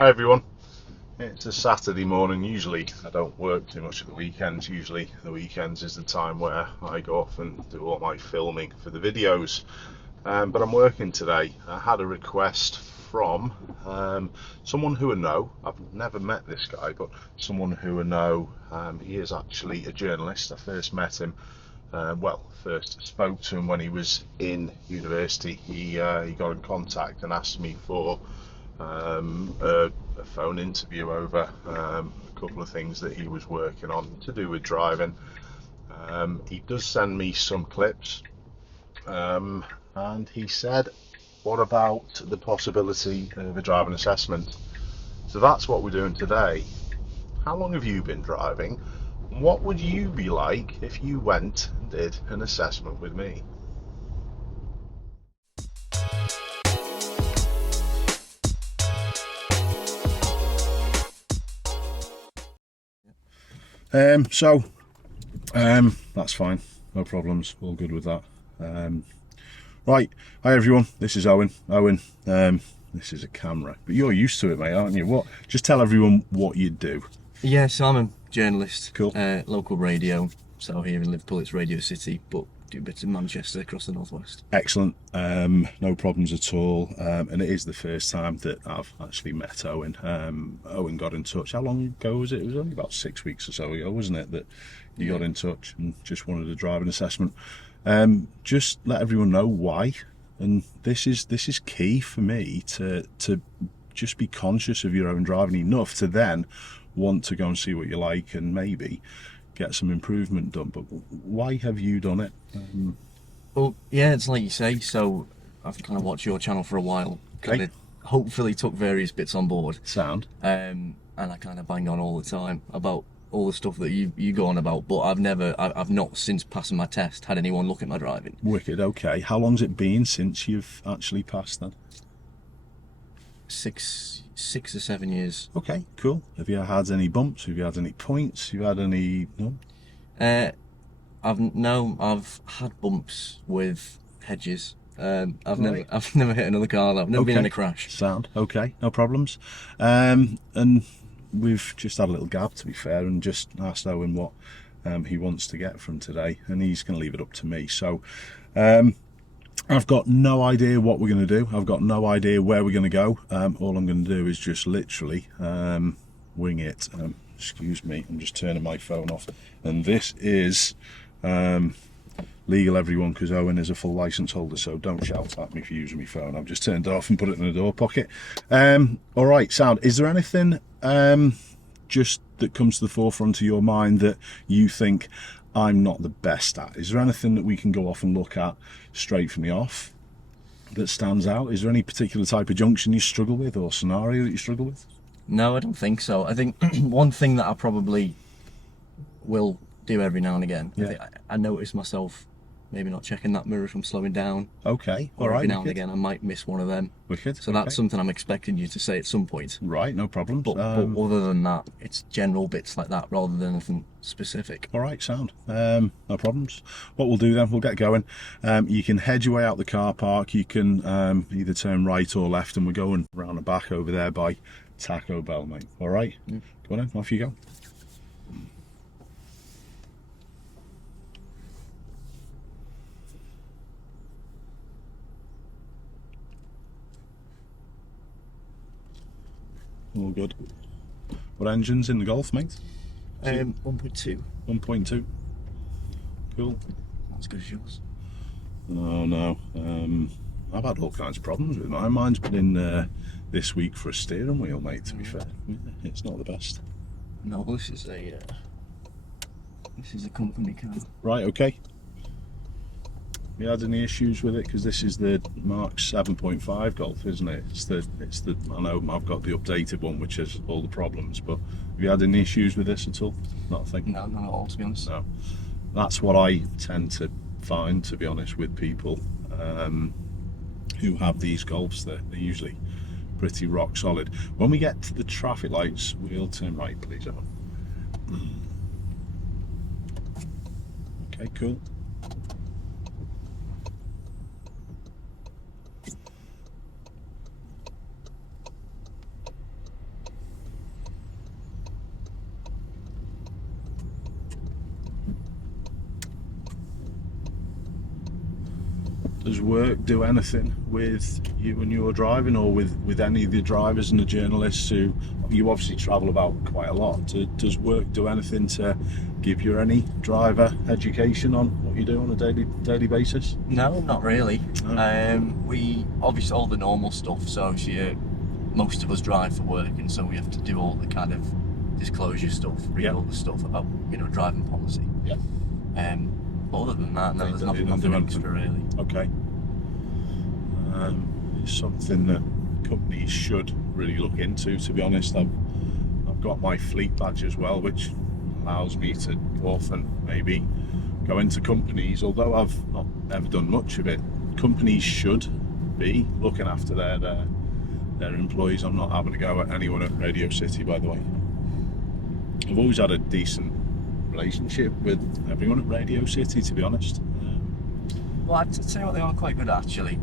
Hi everyone. It's a Saturday morning. Usually I don't work too much at the weekends. Usually the weekends is the time where I go off and do all my filming for the videos. But I'm working today. I had a request from someone who I know. I've never met this guy, but someone who I know. He is actually a journalist. I first met him. First spoke to him when he was in university. He got in contact and asked me for a phone interview over a couple of things that he was working on to do with driving. He does send me some clips, and he said, what about the possibility of a driving assessment? So that's what we're doing today. How long have you been driving? What would you be like if you went and did an assessment with me? So that's fine, no problems, all good with that. Right, hi everyone, this is Owen. This is a camera, but you're used to it, mate, aren't you? What? Just tell everyone what you do. Yeah, so I'm a journalist. Cool. Local radio. So here in Liverpool, it's Radio City, but do bits in Manchester across the northwest. Excellent. No problems at all. And it is the first time that I've actually met Owen. Owen got in touch. How long ago was it? It was only about 6 weeks or so ago, wasn't it, that you got in touch and just wanted a driving assessment. Just let everyone know why. And this is key for me to just be conscious of your own driving enough to then want to go and see what you like and maybe get some improvement done. But why have you done it? Well, yeah, it's like you say. So I've kind of watched your channel for a while. Kind of hopefully took various bits on board. Sound. And I kind of bang on all the time about all the stuff that you go on about. But I've not since passing my test had anyone look at my driving. Wicked. Okay. How long's it been since you've actually passed then? 6 or 7 years. Okay, cool. Have you had any bumps? Have you had any points? Have you had any? No. I've had bumps with hedges. I've never hit another car. I've never been in a crash. Sound. Okay, no problems. And we've just had a little gab, to be fair, and just asked Owen what he wants to get from today, and he's going to leave it up to me. So I've got no idea what we're going to do. I've got no idea where we're going to go. All I'm going to do is just literally wing it. Excuse me, I'm just turning my phone off. And this is legal, everyone, because Owen is a full licence holder, so don't shout at me for using my phone. I've just turned it off and put it in the door pocket. All right, sound. Is there anything just that comes to the forefront of your mind that you think I'm not the best at? Is there anything that we can go off and look at straight from the off that stands out? Is there any particular type of junction you struggle with or scenario that you struggle with? No, I don't think so. I think one thing that I probably will do every now and again, I notice myself maybe not checking that mirror from slowing down. Okay, all right. Every now and again I might miss one of them. Wicked. So that's something I'm expecting you to say at some point. Right, no problem. But other than that, it's general bits like that rather than anything specific. All right, sound. No problems. What we'll do then, we'll get going. You can head your way out the car park. You can either turn right or left, and we're going round the back over there by Taco Bell, mate. All right? Go on then, off you go. All good. What engine's in the Golf, mate? 1.2. 1.2. Cool. Not as good as yours. Oh no. I've had all kinds of problems with mine. Mine's been in this week for a steering wheel, mate, to be fair. It's not the best. No, this is a company car. Right, okay. Have you had any issues with it? Because this is the Mark 7.5 Golf, isn't it? It's the. I know I've got the updated one, which has all the problems. But have you had any issues with this at all? Not a thing. No, not at all, to be honest. No. That's what I tend to find, to be honest, with people who have these Golfs. They're usually pretty rock solid. When we get to the traffic lights, we'll turn right, please. Okay, cool. Does work do anything with you when you're driving, or with any of the drivers and the journalists who you obviously travel about quite a lot? Does work do anything to give you any driver education on what you do on a daily basis? No, not really. No. We obviously all the normal stuff. So most of us drive for work, and so we have to do all the kind of disclosure stuff, read all the stuff about driving policy. Yeah. But other than that, no, there's nothing extra really. Okay. It's something that companies should really look into, to be honest. I've got my fleet badge as well, which allows me to often maybe go into companies, although I've not ever done much of it. Companies should be looking after their employees. I'm not having to go at anyone at Radio City, by the way. I've always had a decent relationship with everyone at Radio City, to be honest. Well, I'd say what they are quite good actually.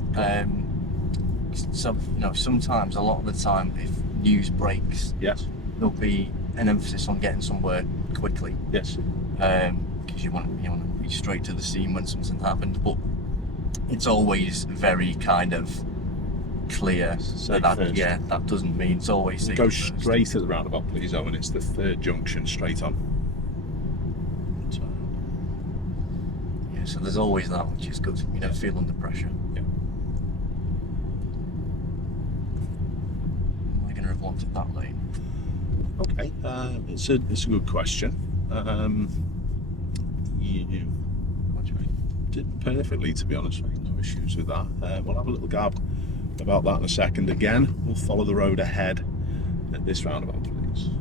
So sometimes, a lot of the time, if news breaks, Yes. there'll be an emphasis on getting some work quickly. Yes. Because you want to be straight to the scene when something happens. But it's always very kind of clear that doesn't mean it's always safe. Go straight at the roundabout, please, Owen. It's the third junction, straight on. So there's always that, which is good. You never feel under pressure. Yeah. Am I going to have wanted that lane? Okay, it's a good question. You did perfectly, to be honest with you. No issues with that. We'll have a little gab about that in a second. Again, we'll follow the road ahead at this roundabout, please.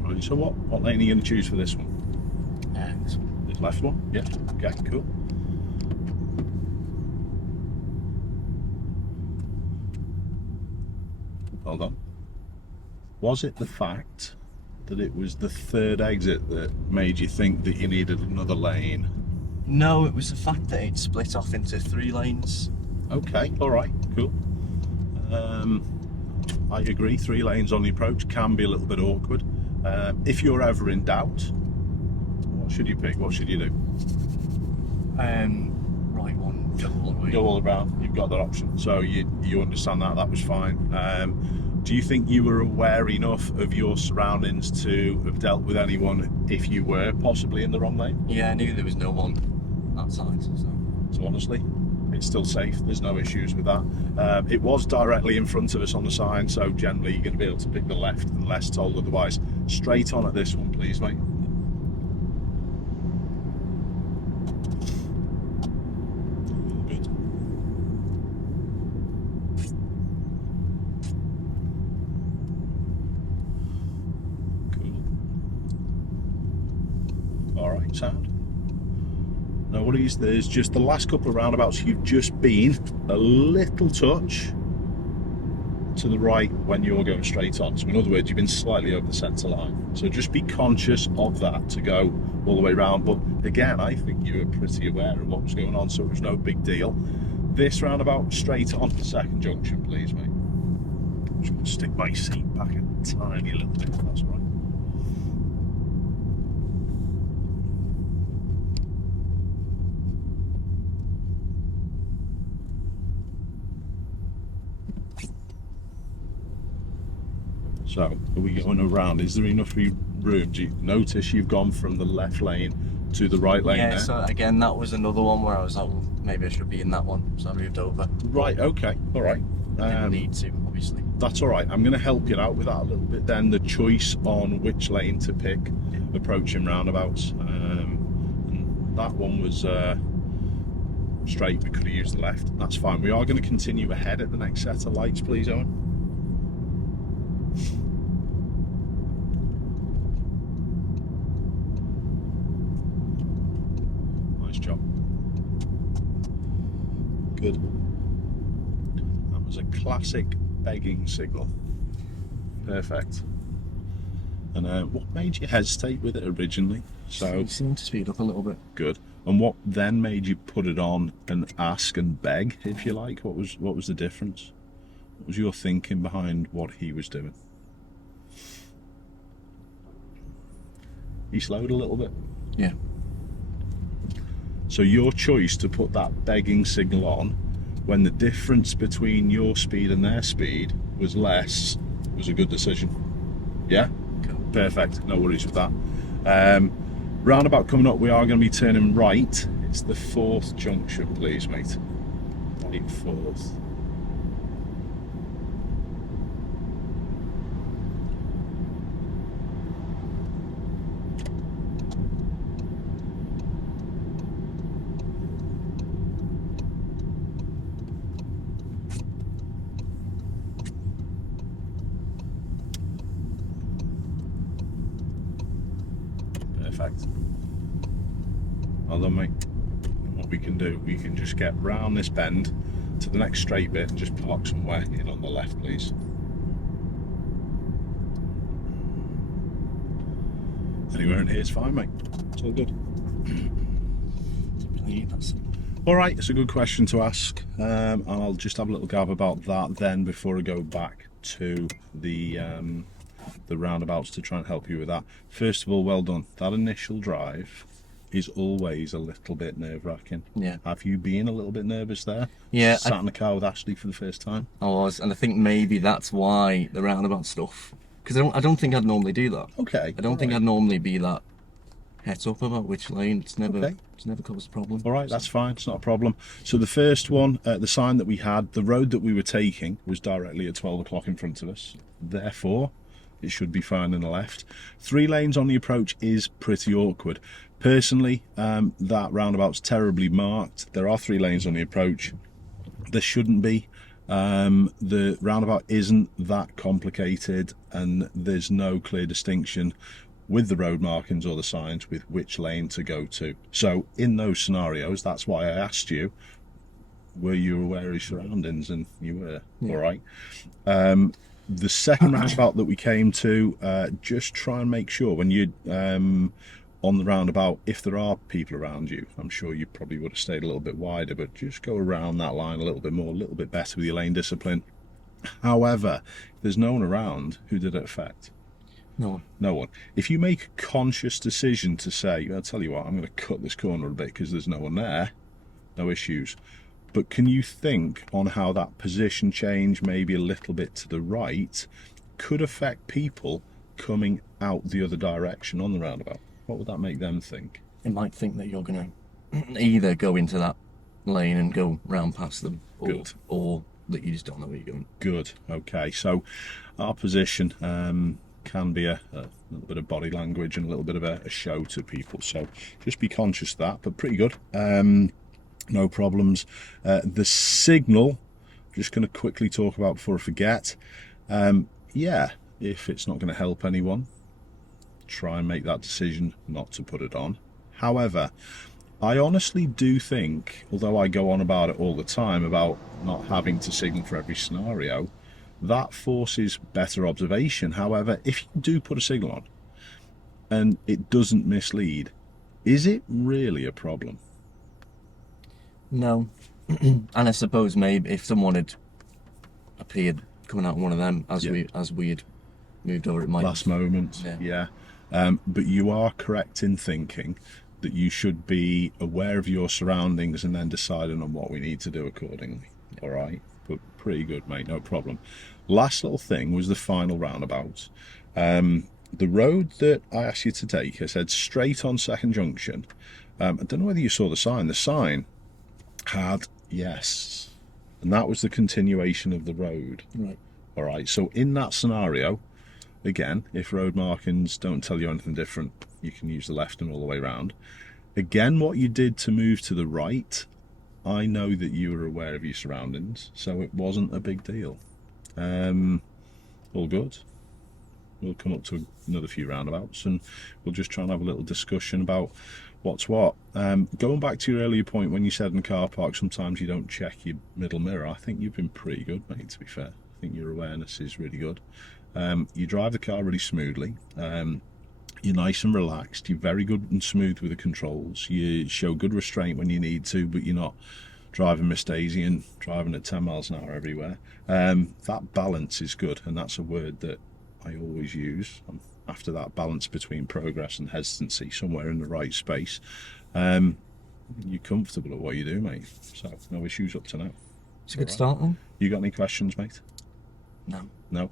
Right, so what lane are you going to choose for this one? This one. This left one? Yeah. Okay, cool. Hold on. Was it the fact that it was the third exit that made you think that you needed another lane? No, it was the fact that it split off into 3 lanes. Okay, all right, cool. I agree, 3 lanes on the approach can be a little bit awkward. If you're ever in doubt, what should you pick? What should you do? Right one, go all the way. Go all around. You've got that option, so you understand that. That was fine. Do you think you were aware enough of your surroundings to have dealt with anyone if you were possibly in the wrong lane? Yeah, I knew there was no one outside. So honestly, it's still safe. There's no issues with that. It was directly in front of us on the sign, so generally you're going to be able to pick the left unless told otherwise. Straight on at this one, please, mate. Good. Cool. All right, sound. No worries, there's just the last couple of roundabouts you've just been a little touch to the right when you're going straight on. So in other words, you've been slightly over the centre line. So just be conscious of that to go all the way around. But again, I think you were pretty aware of what was going on, so it was no big deal. This roundabout, straight on to the second junction, please, mate. I'm just going to stick my seat back a tiny little bit, if that's all right. So, are we going around? Is there enough room? Do you notice you've gone from the left lane to the right lane? Yeah, there? so again, that was another one where I was like, well, maybe I should be in that one, so I moved over. Right, okay, all right. Didn't need to, obviously. That's all right. I'm going to help you out with that a little bit then. The choice on which lane to pick, approaching roundabouts. And that one was straight. We could have used the left. That's fine. We are going to continue ahead at the next set of lights, please, Owen. Nice job. Good. That was a classic begging signal. Perfect. And what made you hesitate with it originally? So You seemed to speed up a little bit. good. And what then made you put it on and ask and beg, if you like? What was the difference? What was your thinking behind what he was doing? He slowed a little bit. Yeah. So your choice to put that begging signal on when the difference between your speed and their speed was less was a good decision. Yeah? Cool. Perfect. No worries with that. Roundabout coming up, we are going to be turning right. It's the 4th junction, please, mate. Right, 4th. Perfect. Well done, mate. And what we can do, we can just get round this bend to the next straight bit and just park somewhere in on the left, please. Anywhere in here is fine, mate. It's all good. All right, it's a good question to ask. I'll just have a little gab about that then before I go back to the roundabouts to try and help you with that. First of all, well done. That initial drive is always a little bit nerve-wracking. Yeah. Have you been a little bit nervous there? Yeah. Sat in the car with Ashley for the first time? I was, and I think maybe that's why the roundabout stuff. Because I don't think I'd normally do that. Okay. I don't think I'd normally be that heads up about which lane. It's never caused a problem. All right, that's fine. It's not a problem. So the first one, the sign that we had, the road that we were taking was directly at 12 o'clock in front of us. Therefore, it should be fine in the left. 3 lanes on the approach is pretty awkward. Personally, that roundabout's terribly marked. There are 3 lanes on the approach. There shouldn't be. The roundabout isn't that complicated, and there's no clear distinction with the road markings or the signs with which lane to go to. So in those scenarios, that's why I asked you, were you aware of your surroundings? And you were. Yeah. All right. The second roundabout that we came to, just try and make sure when you're on the roundabout, if there are people around you, I'm sure you probably would have stayed a little bit wider, but just go around that line a little bit more, a little bit better with your lane discipline. However, if there's no one around, who did it affect? No one. No one. If you make a conscious decision to say, I'll tell you what, I'm going to cut this corner a bit because there's no one there, no issues. But can you think on how that position change, maybe a little bit to the right, could affect people coming out the other direction on the roundabout? What would that make them think? It might think that you're going to either go into that lane and go round past them, or that you just don't know where you're going. Good. Okay. So our position can be a little bit of body language and a little bit of a show to people. So just be conscious of that, but pretty good. No problems. The signal, I'm just going to quickly talk about before I forget. Yeah, if it's not going to help anyone, try and make that decision not to put it on. However, I honestly do think, although I go on about it all the time about not having to signal for every scenario, that forces better observation. However, if you do put a signal on and it doesn't mislead, is it really a problem? No. And I suppose maybe if someone had appeared coming out one of them as we had moved over, it might last moment. Yeah. But you are correct in thinking that you should be aware of your surroundings and then deciding on what we need to do accordingly. All right, but pretty good, mate, no problem. Last little thing was the final roundabout. The road that I asked you to take, I said straight on Second Junction. I don't know whether you saw the sign. The sign had yes, and that was the continuation of the road. Right. All right, so in that scenario, again, if road markings don't tell you anything different, you can use the left and all the way around. Again, what you did to move to the right, I know that you were aware of your surroundings, so it wasn't a big deal. All good. We'll come up to another few roundabouts and we'll just try and have a little discussion about what's what. Going back to your earlier point when you said in car park sometimes you don't check your middle mirror, I think you've been pretty good, mate, to be fair. I think your awareness is really good. You drive the car really smoothly. You're nice and relaxed. You're very good and smooth with the controls. You show good restraint when you need to, but you're not driving Miss Daisy and driving at 10 miles an hour everywhere. That balance is good, and that's a word that I always use. I'm after that balance between progress and hesitancy, somewhere in the right space. you're comfortable at what you do, mate. So no issues up to now. It's a good start then. You got any questions, mate? No. No?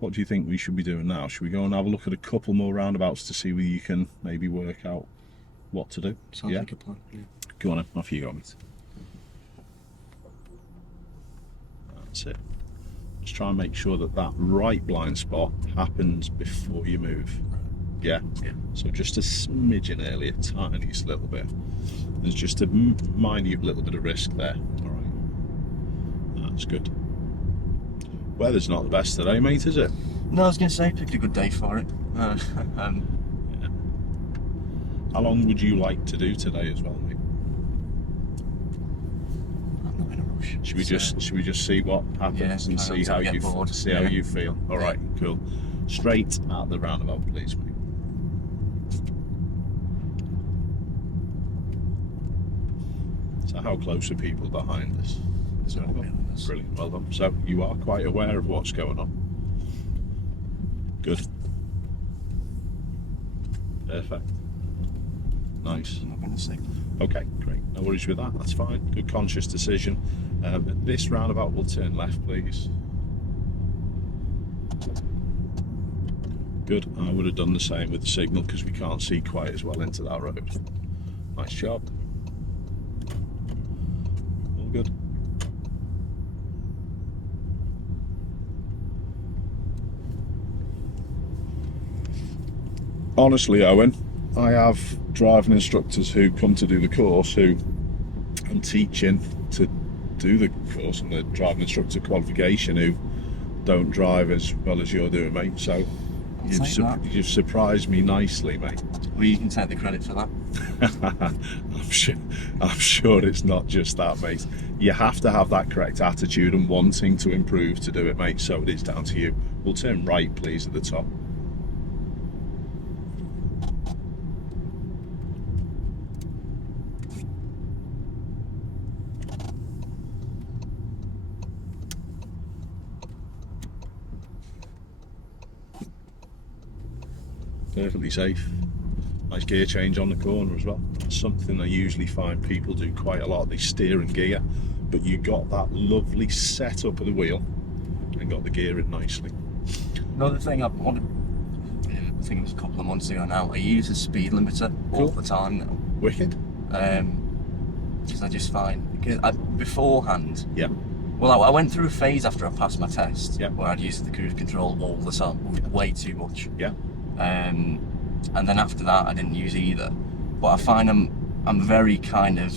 What do you think we should be doing now? Should we go and have a look at a couple more roundabouts to see whether you can maybe work out what to do? Sounds like a plan. Yeah. Go on then, off you go, mate. That's it. Just try and make sure that that right blind spot happens before you move. Yeah? Yeah. So just a smidgen earlier, tiniest little bit. There's just a minute little bit of risk there. All right. That's good. Weather's not the best today, mate, is it? No, I was going to say, picked a good day for it. Yeah. How long would you like to do today as well, mate? I'm not in a rush. Should we just see what happens and see how you how you feel? All right, cool. Straight at the roundabout, please, mate. So how close are people behind us? Brilliant, well done. So you are quite aware of what's going on. Good. Perfect. Nice. I'm not going to say. Okay, great. No worries with that. That's fine. Good conscious decision. At this roundabout, we'll turn left, please. Good. I would have done the same with the signal because we can't see quite as well into that road. Nice job. All good. Honestly, Owen, I have driving instructors who come to do the course who I'm teaching to do the course and the driving instructor qualification who don't drive as well as you're doing, mate. So you've surprised me nicely, mate. Well, you can take the credit for that. I'm sure it's not just that, mate. You have to have that correct attitude and wanting to improve to do it, mate. So it is down to you. We'll turn right, please, at the top. Perfectly safe. Nice gear change on the corner as well. That's something I usually find people do quite a lot. They steer and gear, but you got that lovely setup of the wheel and got the gear in nicely. Another thing I think it was a couple of months ago now, I use a speed limiter all the time now. Wicked. Because I just find, beforehand, yeah. Well, I went through a phase after I passed my test where I'd used the cruise control all the time, way too much. Yeah. And then after that, I didn't use either. But I find I'm very kind of,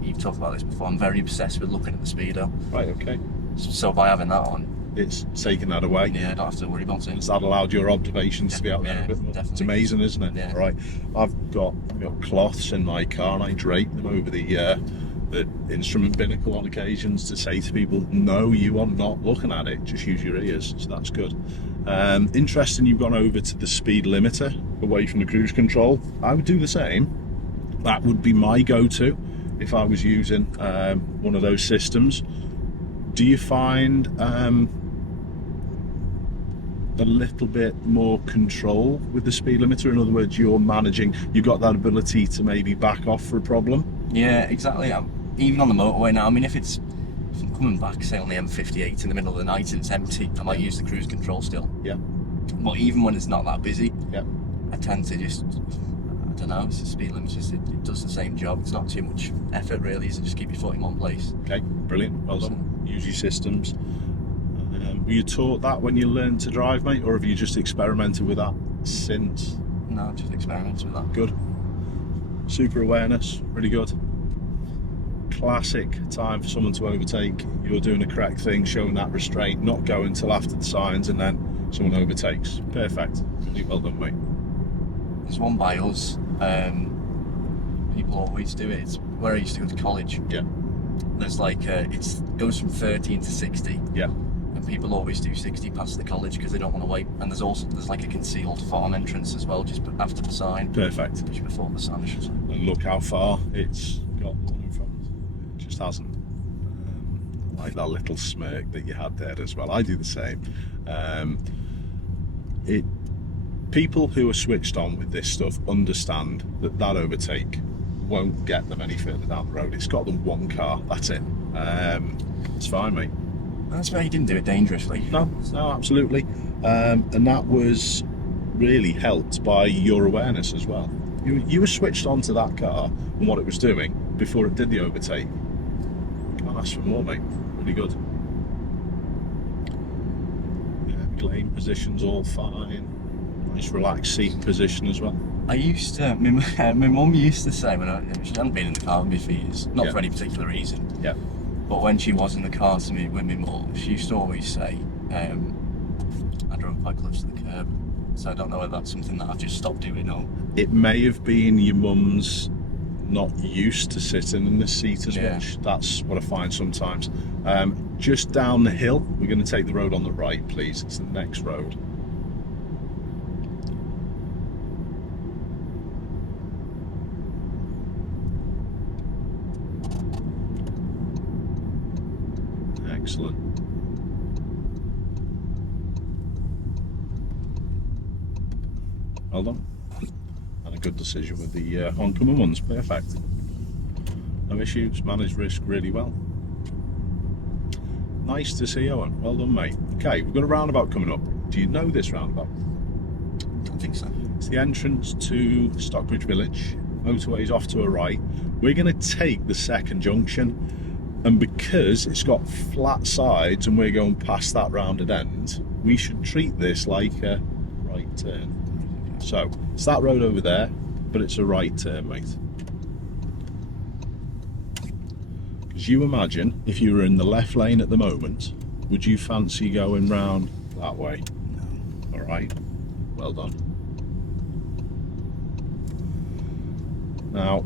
you've talked about this before, I'm very obsessed with looking at the speedo. Right, okay. So by having that on, it's taken that away. Yeah, I don't have to worry about it. Has that allowed your observations to be out there a bit more? Definitely. It's amazing, isn't it? Yeah. Right. I've got cloths in my car and I drape them over the instrument binnacle on occasions to say to people, no, you are not looking at it, just use your ears. So that's good. Interesting you've gone over to the speed limiter away from the cruise control. I would do the same. That would be my go-to if I was using one of those systems. Do you find a little bit more control with the speed limiter? In other words, you've got that ability to maybe back off for a problem? Yeah, exactly. Even on the motorway now, I mean, if I'm coming back, say on the M58 in the middle of the night and it's empty, I might use the cruise control still. Yeah. But even when it's not that busy, yeah, I tend to just, I don't know, it's the speed limit, it does the same job. It's not too much effort really, is it? Just keep your foot in one place. Okay, brilliant, well done. Use your systems. Were you taught that when you learned to drive, mate, or have you just experimented with that since? No, just experimented with that. Good. Super awareness, really good. Classic time for someone to overtake. You're doing the correct thing, showing that restraint, not going till after the signs and then someone overtakes. Perfect. Really well done, mate. There's one by us. People always do it. It's where I used to go to college. Yeah. There's like it goes from 13 to 60. Yeah. And people always do 60 past the college because they don't want to wait. And there's like a concealed farm entrance as well, just after the sign. Perfect. Just before the sign, I should say. And look how far it's got one in front. It just hasn't. I like that little smirk that you had there as well. I do the same. People who are switched on with this stuff understand that overtake won't get them any further down the road. It's got them one car, that's it. It's fine, mate. That's why you didn't do it dangerously. No, absolutely. And that was really helped by your awareness as well. You were switched on to that car and what it was doing before it did the overtake. Can't ask for more, mate. Really good. Yeah, lane position's all fine. Nice relaxed seat position as well. I used to, my mum used to say, she hadn't been in the car with me for years, not for any particular reason. Yeah. But when she was in the car with me mum, she used to always say, I drove quite close to the curb. So I don't know whether that's something that I've just stopped doing or... It may have been your mum's not used to sitting in the seat as much. That's what I find sometimes. Just down the hill, we're going to take the road on the right, please. It's the next road. Excellent. Well done. And a good decision with the oncoming ones. Perfect. No issues. Managed risk really well. Nice to see, Owen. Well done, mate. Okay, we've got a roundabout coming up. Do you know this roundabout? Don't think so. It's the entrance to Stockbridge Village. Motorway's off to a right. We're going to take the second junction. And because it's got flat sides and we're going past that rounded end, we should treat this like a right turn. So, it's that road over there, but it's a right turn, mate. Because you imagine, if you were in the left lane at the moment, would you fancy going round that way? No. Alright, well done. Now,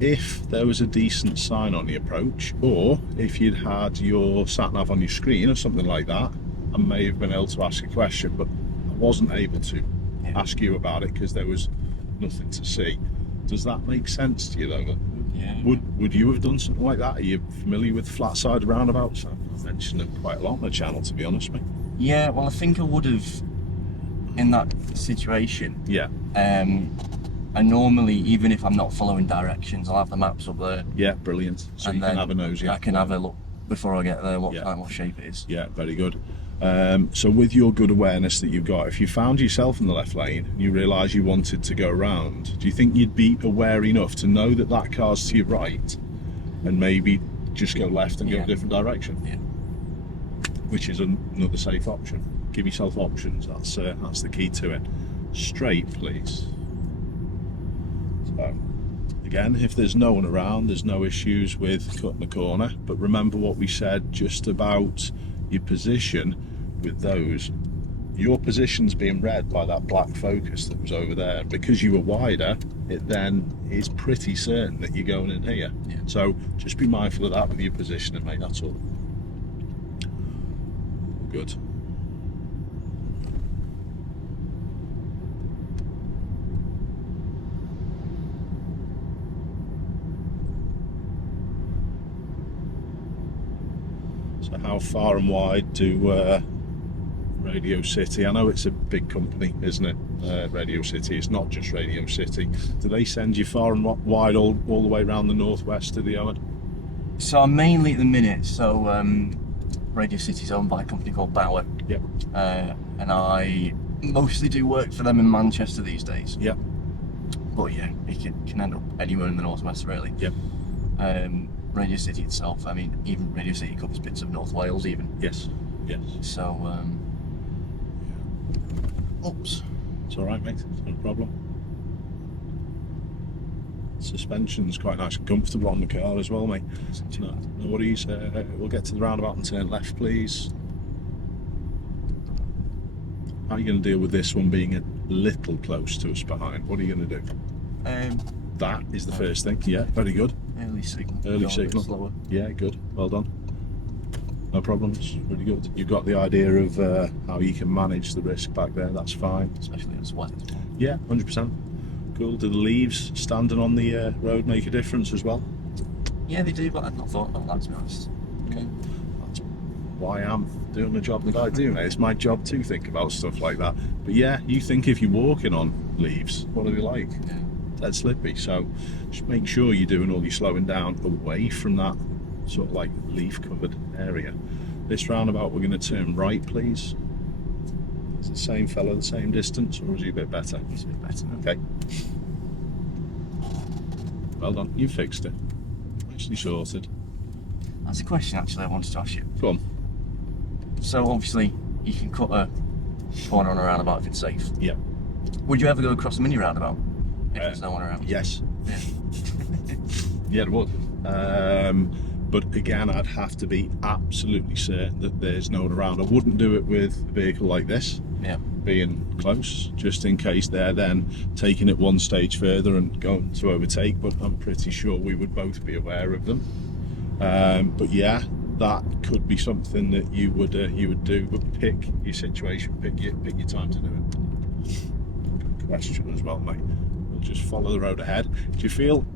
if there was a decent sign on the approach, or if you'd had your sat-nav on your screen or something like that, I may have been able to ask a question, but I wasn't able to ask you about it because there was nothing to see. Does that make sense to you though? Yeah. Would you have done something like that? Are you familiar with flat-side roundabouts? I've mentioned them quite a lot on the channel, to be honest, mate. Yeah, well, I think I would have in that situation. Yeah. I normally, even if I'm not following directions, I'll have the maps up there. Yeah, brilliant. So and you can have a nosy. I can have a look before I get there, what shape it is. Yeah, very good. So with your good awareness that you've got, if you found yourself in the left lane and you realise you wanted to go round, do you think you'd be aware enough to know that that car's to your right and maybe just go left and go a different direction? Yeah. Which is another safe option. Give yourself options. That's the key to it. Straight, please. So, again, if there's no one around, there's no issues with cutting the corner. But remember what we said just about your position with those. Your position's being read by that black Focus that was over there. Because you were wider, it then is pretty certain that you're going in here. Yeah. So just be mindful of that with your positioning, mate, that's all. Good. So how far and wide do Radio City, I know it's a big company, isn't it? Radio City, it's not just Radio City. Do they send you far and wide all the way around the northwest of the Owen? So I'm mainly at the minute, Radio City's owned by a company called Bauer. Yep. And I mostly do work for them in Manchester these days. Yep. But yeah, it can end up anywhere in the northwest really. Yep. Radio City itself, I mean, even Radio City covers bits of North Wales even. Yes. Yes. So, oops. It's alright, mate, it's no problem. Suspension's quite nice and comfortable on the car as well, mate. No worries. We'll get to the roundabout and turn left, please. How are you going to deal with this one being a little close to us behind? What are you going to do? That is the first thing. Yeah, very good. Early signal. Early signal. Slower. Yeah, good. Well done. No problems. Really good. You've got the idea of how you can manage the risk back there. That's fine. Especially when it's wet. Yeah, 100%. Cool. Do the leaves standing on the road make a difference as well? Yeah, they do, but I've not thought about that, to be honest. Okay. That's why I'm doing the job that I do, mate. It's my job to think about stuff like that. But yeah, you think if you're walking on leaves, what are they like? Yeah. dead slippy. So just make sure you're doing all your slowing down away from that sort of like leaf covered area. This roundabout, we're going to turn right, please. Is the same fella the same distance, or is he a bit better? He's a bit better now. Okay. Well done, you fixed it. Nicely sorted. That's a question actually I wanted to ask you. Go on. So obviously you can cut a corner on a roundabout if it's safe. Yeah. Would you ever go across a mini roundabout if there's no one around? Yes. Yeah. Yeah, it would. But again, I'd have to be absolutely certain that there's no one around. I wouldn't do it with a vehicle like this, Yeah. being close, just in case they're then taking it one stage further and going to overtake. But I'm pretty sure we would both be aware of them. But yeah, that could be something that you would do. But pick your situation, pick your time to do it. Good question as well, mate. We'll just follow the road ahead. Do you feel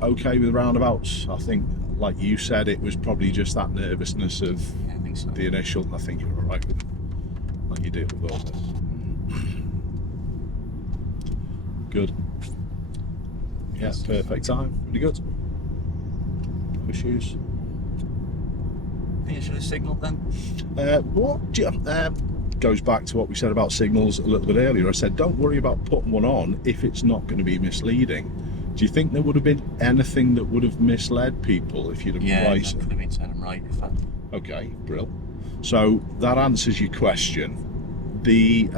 okay with roundabouts? I think, like you said, it was probably just that nervousness of Yeah, I think so. the initial. I think you're all right with it, like you did with all this. Good. Yeah, perfect time. Pretty good. No issues. Think you should have signalled then? What do you, goes back to what we said about signals a little bit earlier. I said, don't worry about putting one on if it's not going to be misleading. Do you think there would have been anything that would have misled people if you'd have priced it? Could have been turning right if that. Okay, brill. So that answers your question. The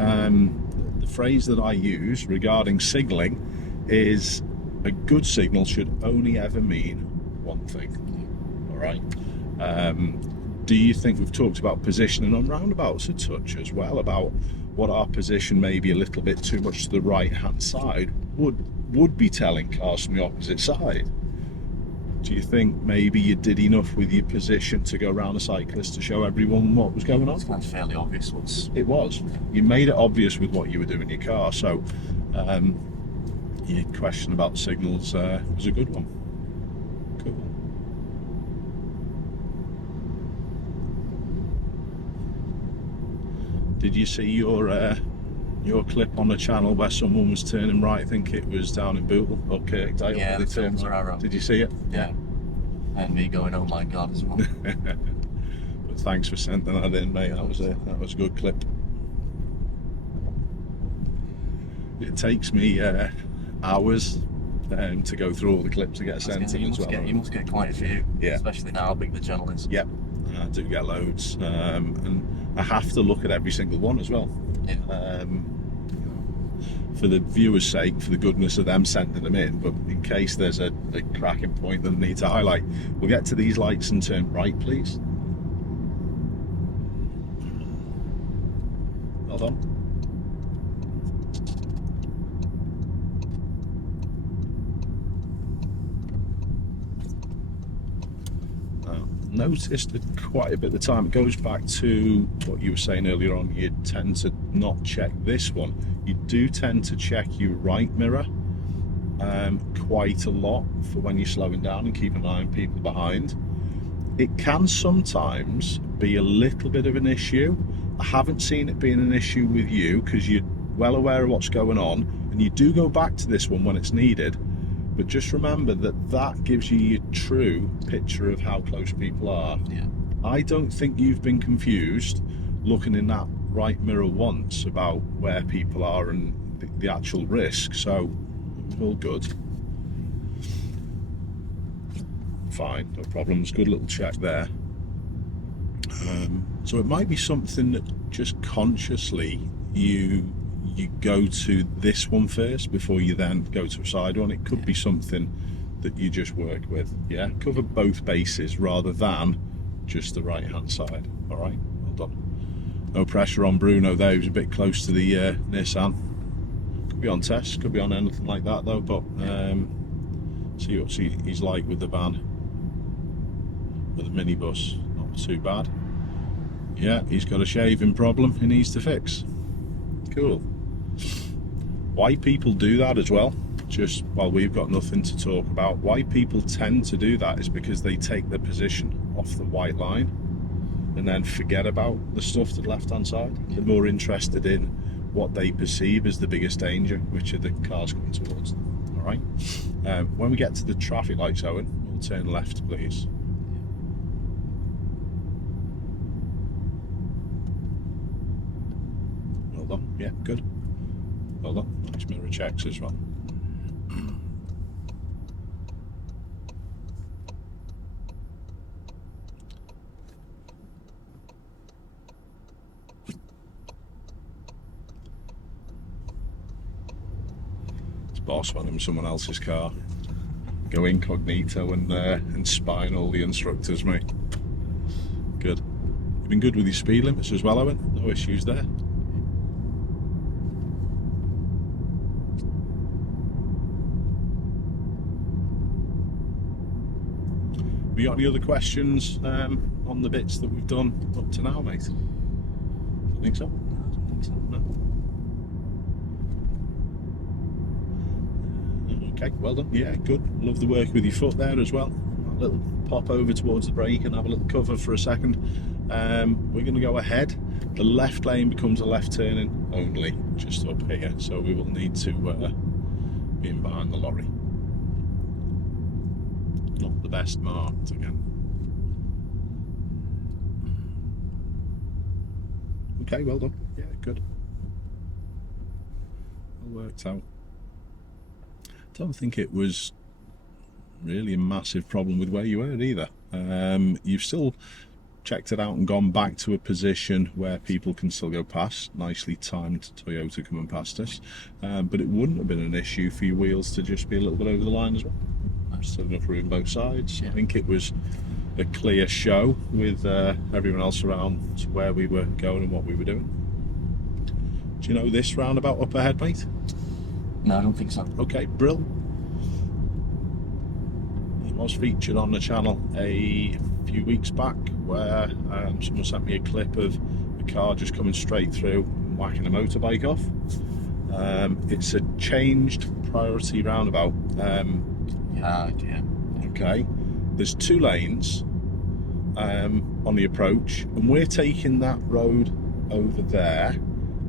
phrase that I use regarding signalling is a good signal should only ever mean one thing. All right. Do you think we've talked about positioning on roundabouts a touch as well, about what our position may be a little bit too much to the right hand side would be telling cars from the opposite side? Do you think maybe you did enough with your position to go around a cyclist to show everyone what was going on? It's kind of fairly obvious It was. You made it obvious with what you were doing in your car. So your question about signals was a good one. Cool. Did you see your clip on the channel where someone was turning right? I think it was down in Bootle or Kirkdale. Yeah, the turns are arrow. Did you see it? Yeah. And me going, oh my god, as well. But thanks for sending that in, mate. That was a good clip. It takes me hours to go through all the clips to get sent in as well. You must get quite a few, yeah. Especially now how big the channel is. Yep, I do get loads, and I have to look at every single one as well. Yeah. For the viewers' sake, for the goodness of them sending them in, but in case there's a cracking point that I need to highlight. We'll get to these lights and turn right, please. Hold on. Noticed that quite a bit of the time, it goes back to what you were saying earlier on, you tend to not check this one. You do tend to check your right mirror quite a lot for when you're slowing down and keeping an eye on people behind. It can sometimes be a little bit of an issue. I haven't seen it being an issue with you because you're well aware of what's going on, and you do go back to this one when it's needed. But just remember that gives you your true picture of how close people are. Yeah. I don't think you've been confused looking in that right mirror once about where people are and the actual risk. So, all good. Fine, no problems. Good little check there. So it might be something that just consciously you go to this one first before you then go to a side one. It could be something that you just work with. Yeah, cover both bases rather than just the right hand side. All right, well done. No pressure on Bruno there. He was a bit close to the Nissan. Could be on test, could be on anything like that though, but see what he's like with the van, with the minibus. Not too bad. Yeah, he's got a shaving problem he needs to fix. Cool. Why people do that as well, just while we've got nothing to talk about, why people tend to do that is because they take their position off the white line and then forget about the stuff to the left hand side. They're more interested in what they perceive as the biggest danger, which are the cars coming towards them. All right. When we get to the traffic lights, Owen, we'll turn left, please. Well done. Yeah, good. Well done. Nice mirror checks as well. Boss when I'm in someone else's car. Go incognito and spine all the instructors, mate. Good. You've been good with your speed limits as well, Owen? No issues there? Have you got any other questions on the bits that we've done up to now, mate? I think so. No, I don't think so. No. Okay, well done. Yeah, good. Love the work with your foot there as well. A little pop over towards the brake and have a little cover for a second. We're going to go ahead. The left lane becomes a left turning only, just up here. So we will need to be in behind the lorry. Not the best marked again. Okay, well done. Yeah, good. Well worked out. Don't think it was really a massive problem with where you were either. You've still checked it out and gone back to a position where people can still go past. Nicely timed Toyota coming past us, but it wouldn't have been an issue for your wheels to just be a little bit over the line as well. Still enough room both sides. Yeah. I think it was a clear show with everyone else around where we were going and what we were doing. Do you know this roundabout up ahead, mate? No, I don't think so. Okay, Brill. It was featured on the channel a few weeks back where someone sent me a clip of a car just coming straight through and whacking a motorbike off. It's a changed priority roundabout. Yeah. Okay, there's 2 lanes on the approach, and we're taking that road over there.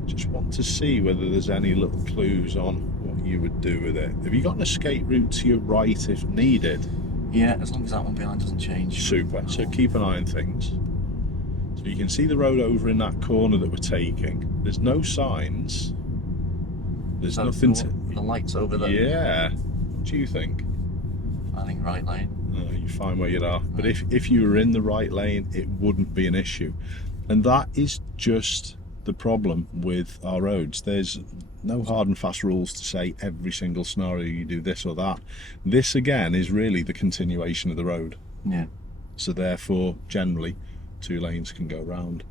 Just want to see whether there's any little clues on what you would do with it. Have you got an escape route to your right if needed? Yeah, as long as that one behind doesn't change. Super. So keep an eye on things. So you can see the road over in that corner that we're taking. There's no signs. There's nothing to... The light's over there. Yeah. What do you think? I think right lane. No, you find where you are. But if you were in the right lane, it wouldn't be an issue. And that is just the problem with our roads. There's no hard and fast rules to say every single scenario you do this or that. This again is really the continuation of the road. Yeah. So therefore, generally, 2 lanes can go round.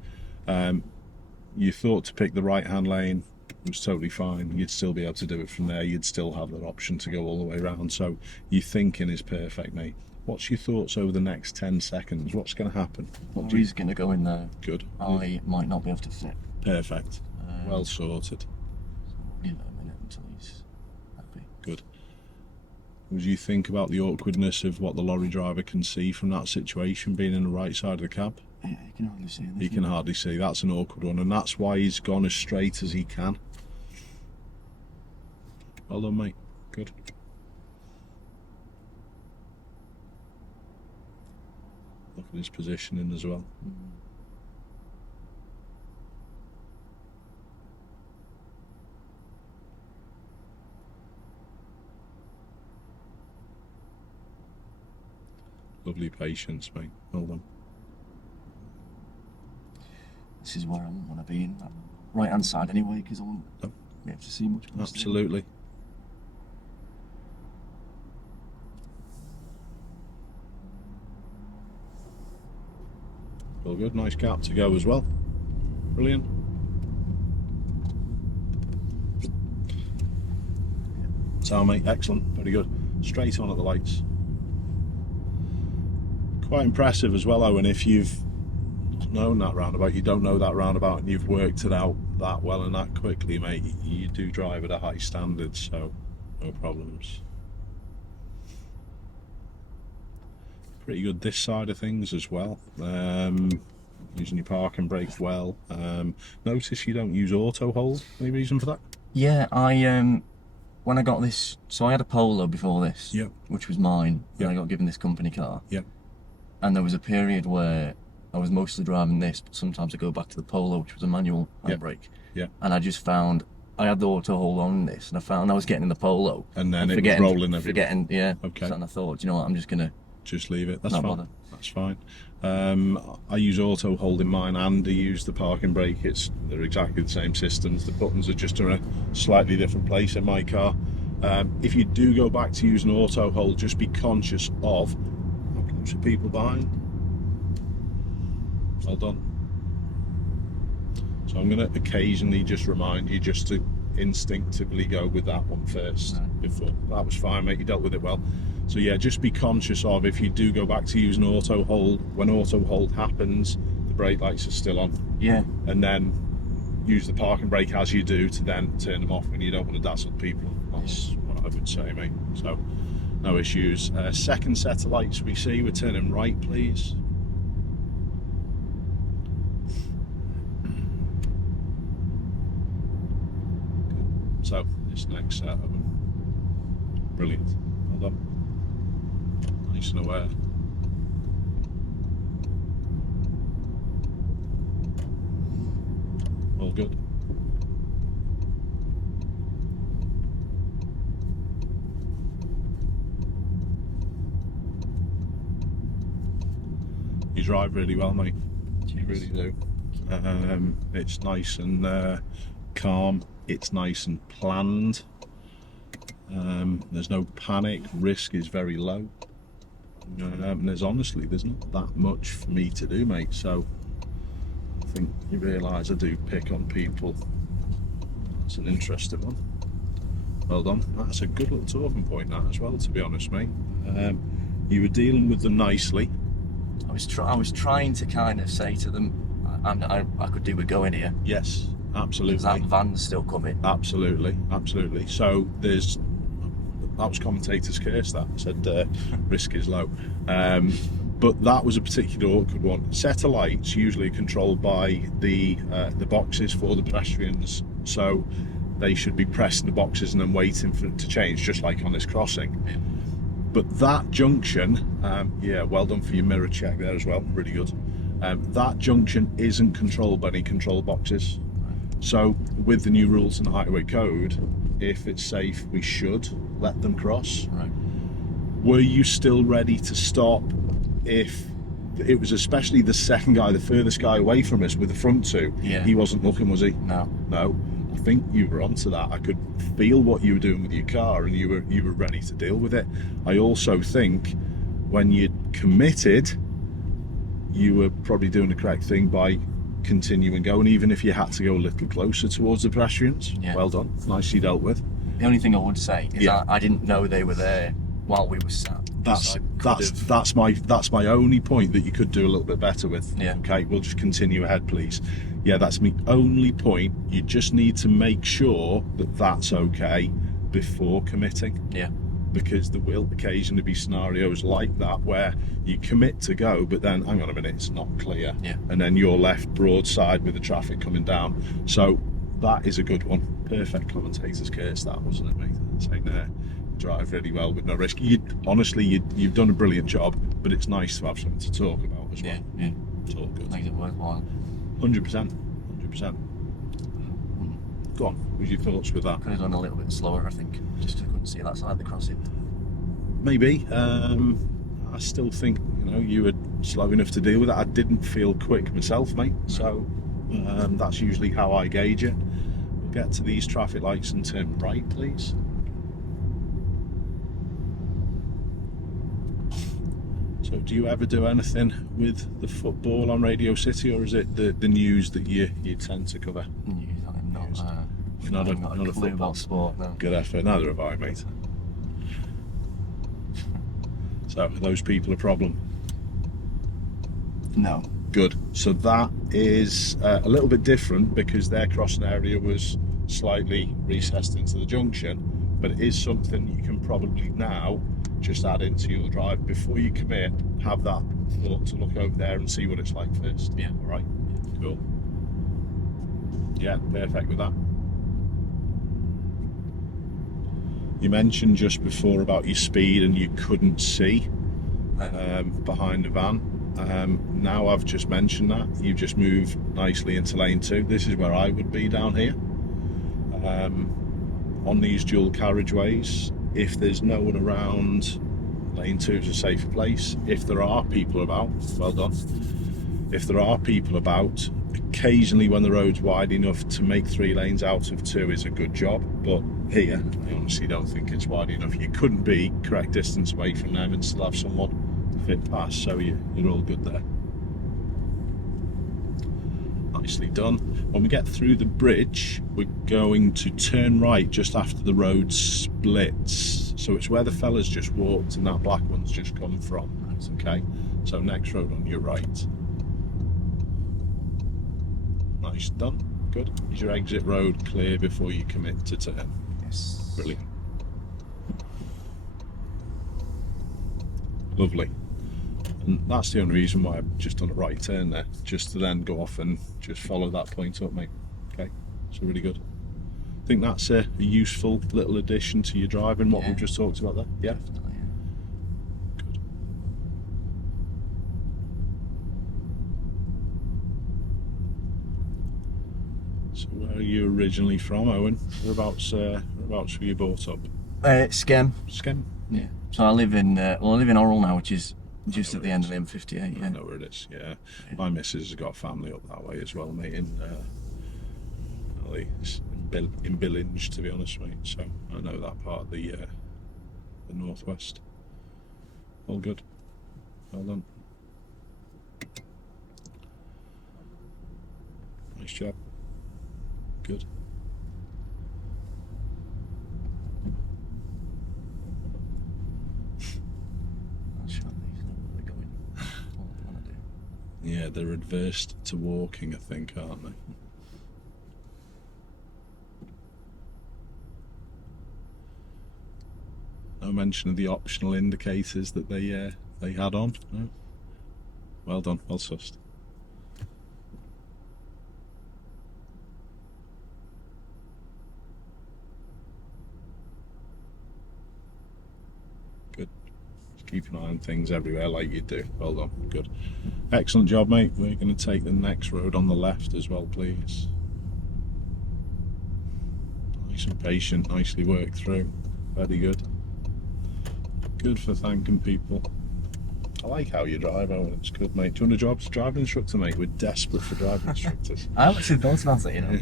You thought to pick the right-hand lane, it was totally fine. You'd still be able to do it from there. You'd still have that option to go all the way around. So your thinking is perfect, mate. What's your thoughts over the next 10 seconds? What's going to happen? He's going to go in there. Good. I might not be able to fit. Perfect. Well sorted. So we'll give it a minute until he's happy. Good. Would you think about the awkwardness of what the lorry driver can see from that situation, being in the right side of the cab? Yeah, you can hardly see anything. He can hardly see. That's an awkward one, and that's why he's gone as straight as he can. Well done, mate. Good. Look at his positioning as well. Lovely patience, mate. Well done. This is where I wouldn't want to be, in that right hand side anyway, because I won't be able to see much. Absolutely. Well, good. Nice gap to go as well. Brilliant. So, mate, excellent. Very good. Straight on at the lights. Quite impressive as well, Owen, if you've known that roundabout, you don't know that roundabout, and you've worked it out that well and that quickly, mate. You do drive at a high standard, so no problems. Pretty good this side of things as well. Using your parking brake well. Notice you don't use auto hold. Any reason for that? Yeah, I when I got this, so I had a Polo before this, Yep. which was mine, Yep. and I got given this company car. Yep. And there was a period where I was mostly driving this, but sometimes I go back to the Polo, which was a manual handbrake. Yeah. And I just found I had the auto hold on this, and I found I was getting in the Polo. And then it was rolling everywhere. Forgetting, yeah. Okay. And I thought, you know what, I'm just gonna just leave it. That's not fine. bother. That's fine. I use auto hold in mine, and I use the parking brake. They're exactly the same systems. The buttons are just in a slightly different place in my car. If you do go back to using auto hold, just be conscious of how close are people behind. Well done. So I'm going to occasionally just remind you just to instinctively go with that one first. Before that was fine, mate. You dealt with it well. So yeah, just be conscious of, if you do go back to using auto hold, when auto hold happens, the brake lights are still on. Yeah. And then use the parking brake as you do to then turn them off when you don't want to dazzle people. That's what I would say, mate. So no issues. Second set of lights we see, we're turning right, please. Good. So this next set of them, brilliant. Well done. Nice and aware. All good. You drive really well, mate. You really do. It's nice and calm. It's nice and planned. There's no panic. Risk is very low. And there's not that much for me to do, mate. So I think you realise I do pick on people. It's an interesting one. Well done. That's a good little talking point, that as well, to be honest, mate. You were dealing with them nicely. I was trying to kind of say to them, and I could do with going here. Yes, absolutely. That van's still coming. Absolutely, absolutely. So that was commentator's curse. That said, risk is low. But that was a particularly awkward one. Set of lights usually controlled by the boxes for the pedestrians, so they should be pressing the boxes and then waiting for it to change, just like on this crossing. Yeah. But that junction, yeah, well done for your mirror check there as well, really good. That junction isn't controlled by any control boxes. So with the new rules in the highway code, if it's safe, we should let them cross. Right. Were you still ready to stop if it was especially the second guy, the furthest guy away from us with the front two? Yeah. He wasn't looking, was he? No. No. I think you were onto that. I could feel what you were doing with your car, and you were ready to deal with it. I also think when you committed, you were probably doing the correct thing by continuing going, even if you had to go a little closer towards the pedestrians. Yeah. Well done. Nicely dealt with. The only thing I would say is Yeah. I didn't know they were there while we were sat. That's my only point that you could do a little bit better with. Yeah. Okay, we'll just continue ahead, please. Yeah, that's my only point. You just need to make sure that that's okay before committing. Yeah. Because there will occasionally be scenarios like that where you commit to go, but then hang on a minute, it's not clear. Yeah. And then you're left broadside with the traffic coming down. So that is a good one. Perfect commentator's curse, that, wasn't it, mate? Saying there, drive really well with no risk. Honestly, you've done a brilliant job, but it's nice to have something to talk about as well. Yeah. Yeah. It's all good. Makes it worthwhile. 100%. 100%. Go on, what was your thoughts with that? Could have done a little bit slower, I think. Just I couldn't see that side of the crossing. Maybe. I still think, you were slow enough to deal with it. I didn't feel quick myself, mate. So that's usually how I gauge it. We'll get to these traffic lights and turn right, please. So do you ever do anything with the football on Radio City, or is it the news that you tend to cover? News, I'm not. You're not a clue football about sport, no. Good effort. Neither have I, mate. So are those people a problem? No. Good. So that is a little bit different because their crossing area was slightly recessed into the junction, but it is something you can probably now just add into your drive before you commit. Have that thought to look over there and see what it's like first. Yeah. All right. Cool. Yeah, perfect with that. You mentioned just before about your speed and you couldn't see behind the van. Now I've just mentioned that, you've just moved nicely into lane 2. This is where I would be down here. On these dual carriageways, if there's no one around, lane 2 is a safer place. If there are people about, well done. If there are people about, occasionally when the road's wide enough to make 3 lanes out of 2 is a good job, but here I honestly don't think it's wide enough. You couldn't be correct distance away from them and still have someone to fit past, so you're all good there. Nicely done. When we get through the bridge, we're going to turn right just after the road splits. So it's where the fella's just walked and that black one's just come from. That's okay. So next road on your right. Nice done. Good. Is your exit road clear before you commit to turn? Yes. Brilliant. Lovely. And that's the only reason why I've just done a right turn there, just to then go off and just follow that point up, mate. Okay, so really good. I think that's a useful little addition to your driving, what we've just talked about there. Yeah? Definitely, yeah. Good. So where are you originally from, Owen? Whereabouts were you brought up? Skem. Skem? Yeah. So I live in Oral now, which is just at the end of the M58. Yeah. I know where it is. Yeah. My missus has got family up that way as well, mate. In Billinge, to be honest, mate. So I know that part of the northwest. All good. Well done. Nice job. Good. Yeah, they're adverse to walking, I think, aren't they? No mention of the optional indicators that they had on. No? Well done, well sussed. Good. Just keep an eye on things everywhere like you do. Well done, good. Excellent job, mate. We're going to take the next road on the left as well, please. Nice and patient, nicely worked through. Very good. Good for thanking people. I like how you drive, Owen. It's good, mate. Do you want a job as a driving instructor, mate? We're desperate for driving instructors. I actually thought about it, you know.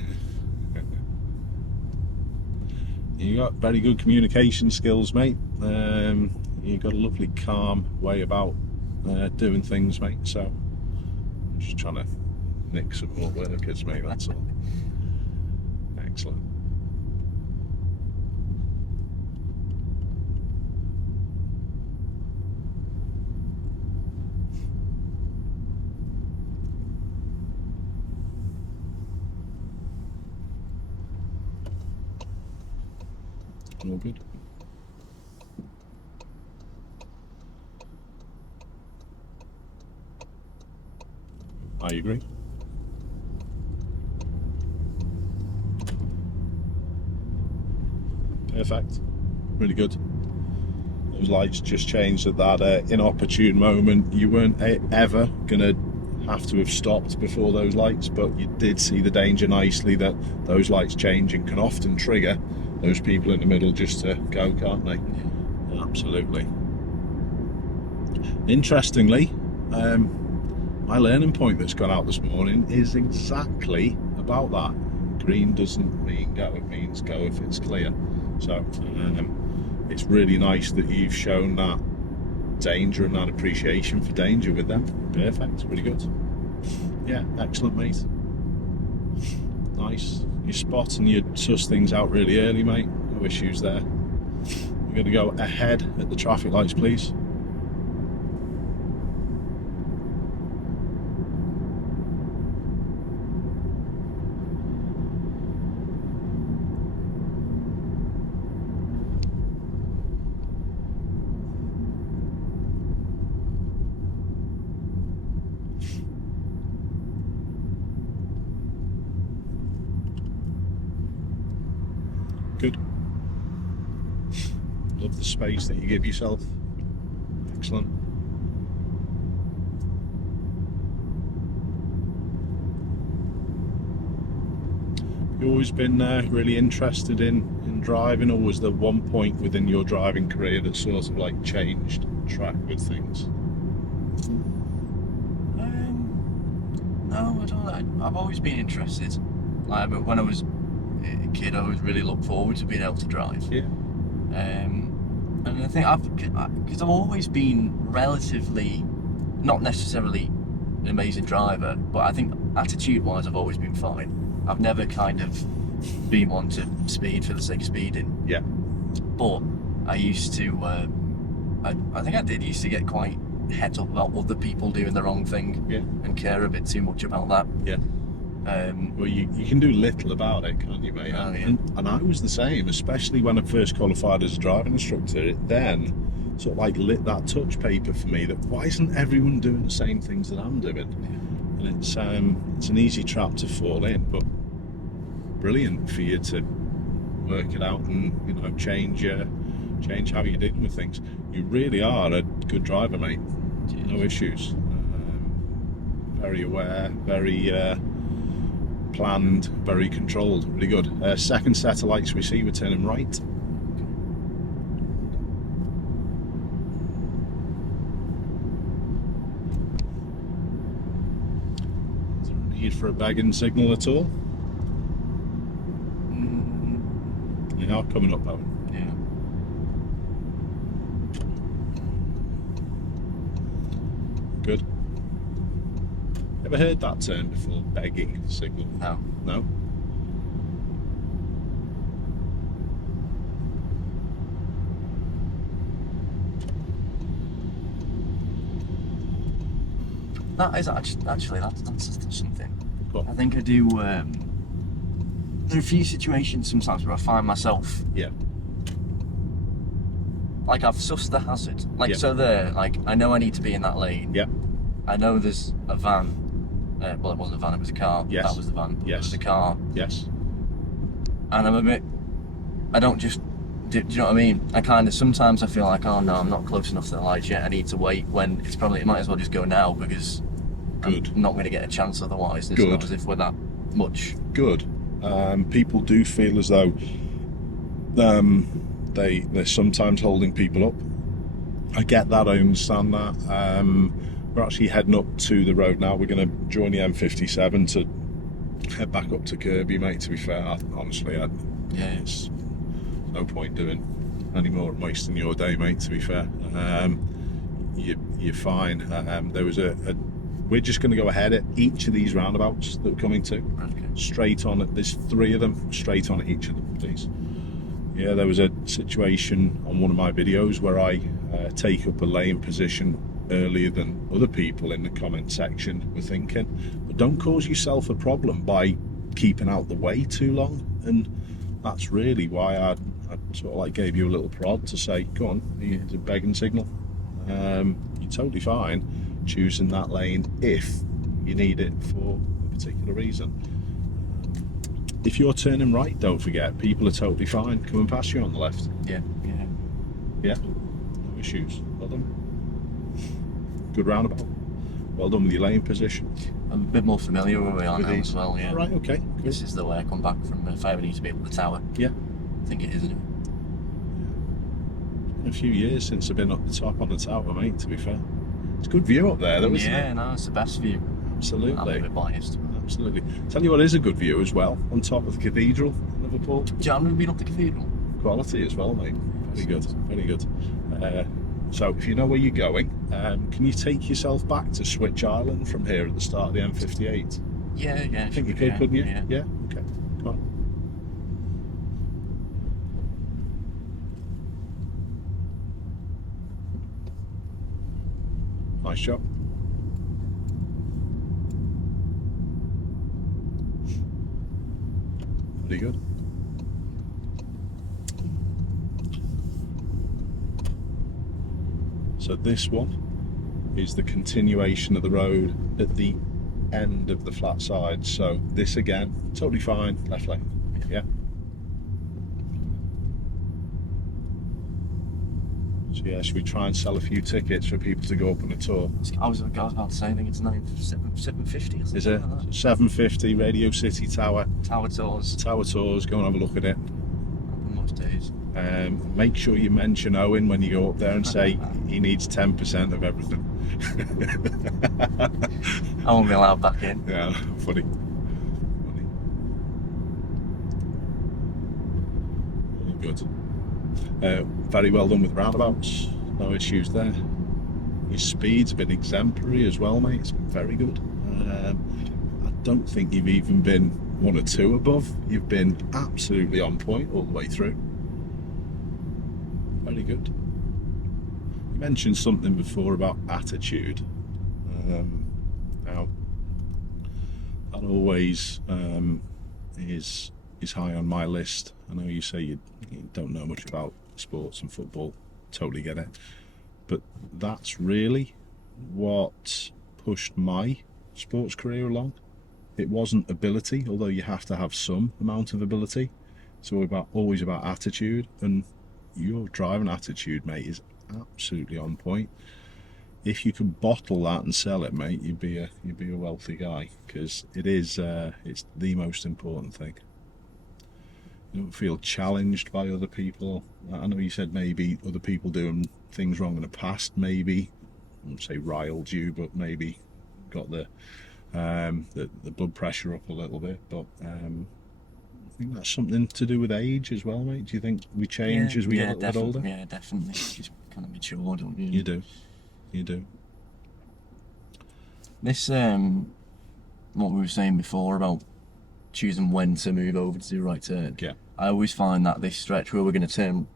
You got very good communication skills, mate. You got a lovely, calm way about doing things, mate. So I'm just trying to nick some more workers, mate. That's all. Excellent. All good. I agree. Perfect. Really good. Those lights just changed at that inopportune moment. You weren't ever gonna have to have stopped before those lights, but you did see the danger nicely that those lights changing can often trigger those people in the middle just to go, can't they? Yeah. Absolutely. Interestingly, my learning point that's gone out this morning is exactly about that. Green doesn't mean go, it means go if it's clear. So it's really nice that you've shown that danger and that appreciation for danger with them. Perfect, really good. Yeah, excellent, mate. Nice. You spot and you suss things out really early, mate. No issues there. We're going to go ahead at the traffic lights, please. Good. Love the space that you give yourself. Excellent. You always been really interested in driving, or was there one point within your driving career that sort of like changed track with things? No, I don't. I've always been interested. Like, but when I was a kid, I always really looked forward to being able to drive. Yeah. And I think because I've always been relatively, not necessarily an amazing driver, but I think attitude-wise, I've always been fine. I've never kind of been one to speed for the sake of speeding. Yeah. But I used to, I think I did used to get quite het up about other people doing the wrong thing. Yeah. And care a bit too much about that. Yeah. Well, you can do little about it, can't you, mate? Oh, yeah. And I was the same, especially when I first qualified as a driving instructor. It then sort of like lit that touch paper for me that why isn't everyone doing the same things that I'm doing? Yeah. And it's an easy trap to fall in, but brilliant for you to work it out and, you know, change how you're dealing with things. You really are a good driver, mate. No issues. Very aware, very planned, very controlled. Really good. Second set of lights we see, we're turning right. Is there a need for a begging signal at all? They are coming up, Owen. Yeah. Good. Ever heard that term before? Begging signal? No. No? That is actually that's something. What? I think I do. There are a few situations sometimes where I find myself. Yeah. Like I've sussed the hazard. Like Yeah. so there. Like I know I need to be in that lane. Yeah. I know there's a van. Well, it wasn't a van. It was a car. Yes. That was the van. Yes. It was a car. Yes. And I'm a bit. I don't just. Do you know what I mean? I kind of sometimes I feel like, oh no, I'm not close enough to the lights yet. I need to wait. When it's probably it might as well just go now because Good. I'm not going to get a chance otherwise. It's Good. not as if we're that much. Good. People do feel as though they're sometimes holding people up. I get that. I understand that. We're actually heading up to the road now. We're going to join the M57 to head back up to Kirby, mate. To be fair, honestly, it's no point doing any more and wasting your day, mate. To be fair, you're fine. There was we're just going to go ahead at each of these roundabouts that we're coming to. Okay. Straight on it. There's 3 of them. Straight on at each of them, please. Yeah, there was a situation on one of my videos where I take up a lane position earlier than other people in the comment section were thinking. But don't cause yourself a problem by keeping out the way too long. And that's really why I sort of like gave you a little prod to say, go on, you need a begging signal. You're totally fine choosing that lane if you need it for a particular reason. If you're turning right, don't forget, people are totally fine coming past you on the left. Yeah. No issues. Well done. Good roundabout. Well done with your lane position. I'm a bit more familiar where we are now as well. Yeah. All right, okay. Good. This is the way I come back from if I ever need to be up at the tower. Yeah. I think it is, isn't it? A few years since I've been up the top on the tower, mate, to be fair. It's a good view up there, though, isn't it? Yeah, no, it's the best view. Absolutely. I'm a bit biased. Absolutely. Tell you what is a good view as well, on top of the cathedral in Liverpool. Do you have been up the cathedral? Quality as well, mate. Very good, very good. So if you know where you're going, can you take yourself back to Switch Island from here at the start of the M58? Yeah. I think you could, couldn't you? Yeah? Okay, come on. Nice job. Pretty good. So this one is the continuation of the road at the end of the flat side. So this again, totally fine, left lane. Yeah. So yeah, should we try and sell a few tickets for people to go up on a tour? I was about to say, I think it's 750 or something. Is it? Like that. 750 Radio City Tower. Tower tours. Tower tours. Go and have a look at it. Most days. Make sure you mention Owen when you go up there and say he needs 10% of everything. I won't be allowed back in. Yeah, funny. Good. Very well done with roundabouts. No issues there. Your speed's been exemplary as well, mate. It's been very good. I don't think you've even been 1 or 2 above. You've been absolutely on point all the way through. Very good. You mentioned something before about attitude. Now, that always is high on my list. I know you say you don't know much about sports and football. Totally get it. But that's really what pushed my sports career along. It wasn't ability, although you have to have some amount of ability. It's always about attitude, and your driving attitude, mate, is absolutely on point. If you could bottle that and sell it, mate, you'd be a wealthy guy, because it's the most important thing. You don't feel challenged by other people. I know you said maybe other people doing things wrong in the past, maybe, I wouldn't say riled you, but maybe got the blood pressure up a little bit. But I think that's something to do with age as well, mate. Do you think we change as we get a little bit older? Yeah, definitely. Just kind of mature, don't you? You do. This, what we were saying before about choosing when to move over to do a right turn. Yeah. I always find that this stretch where we're going to turn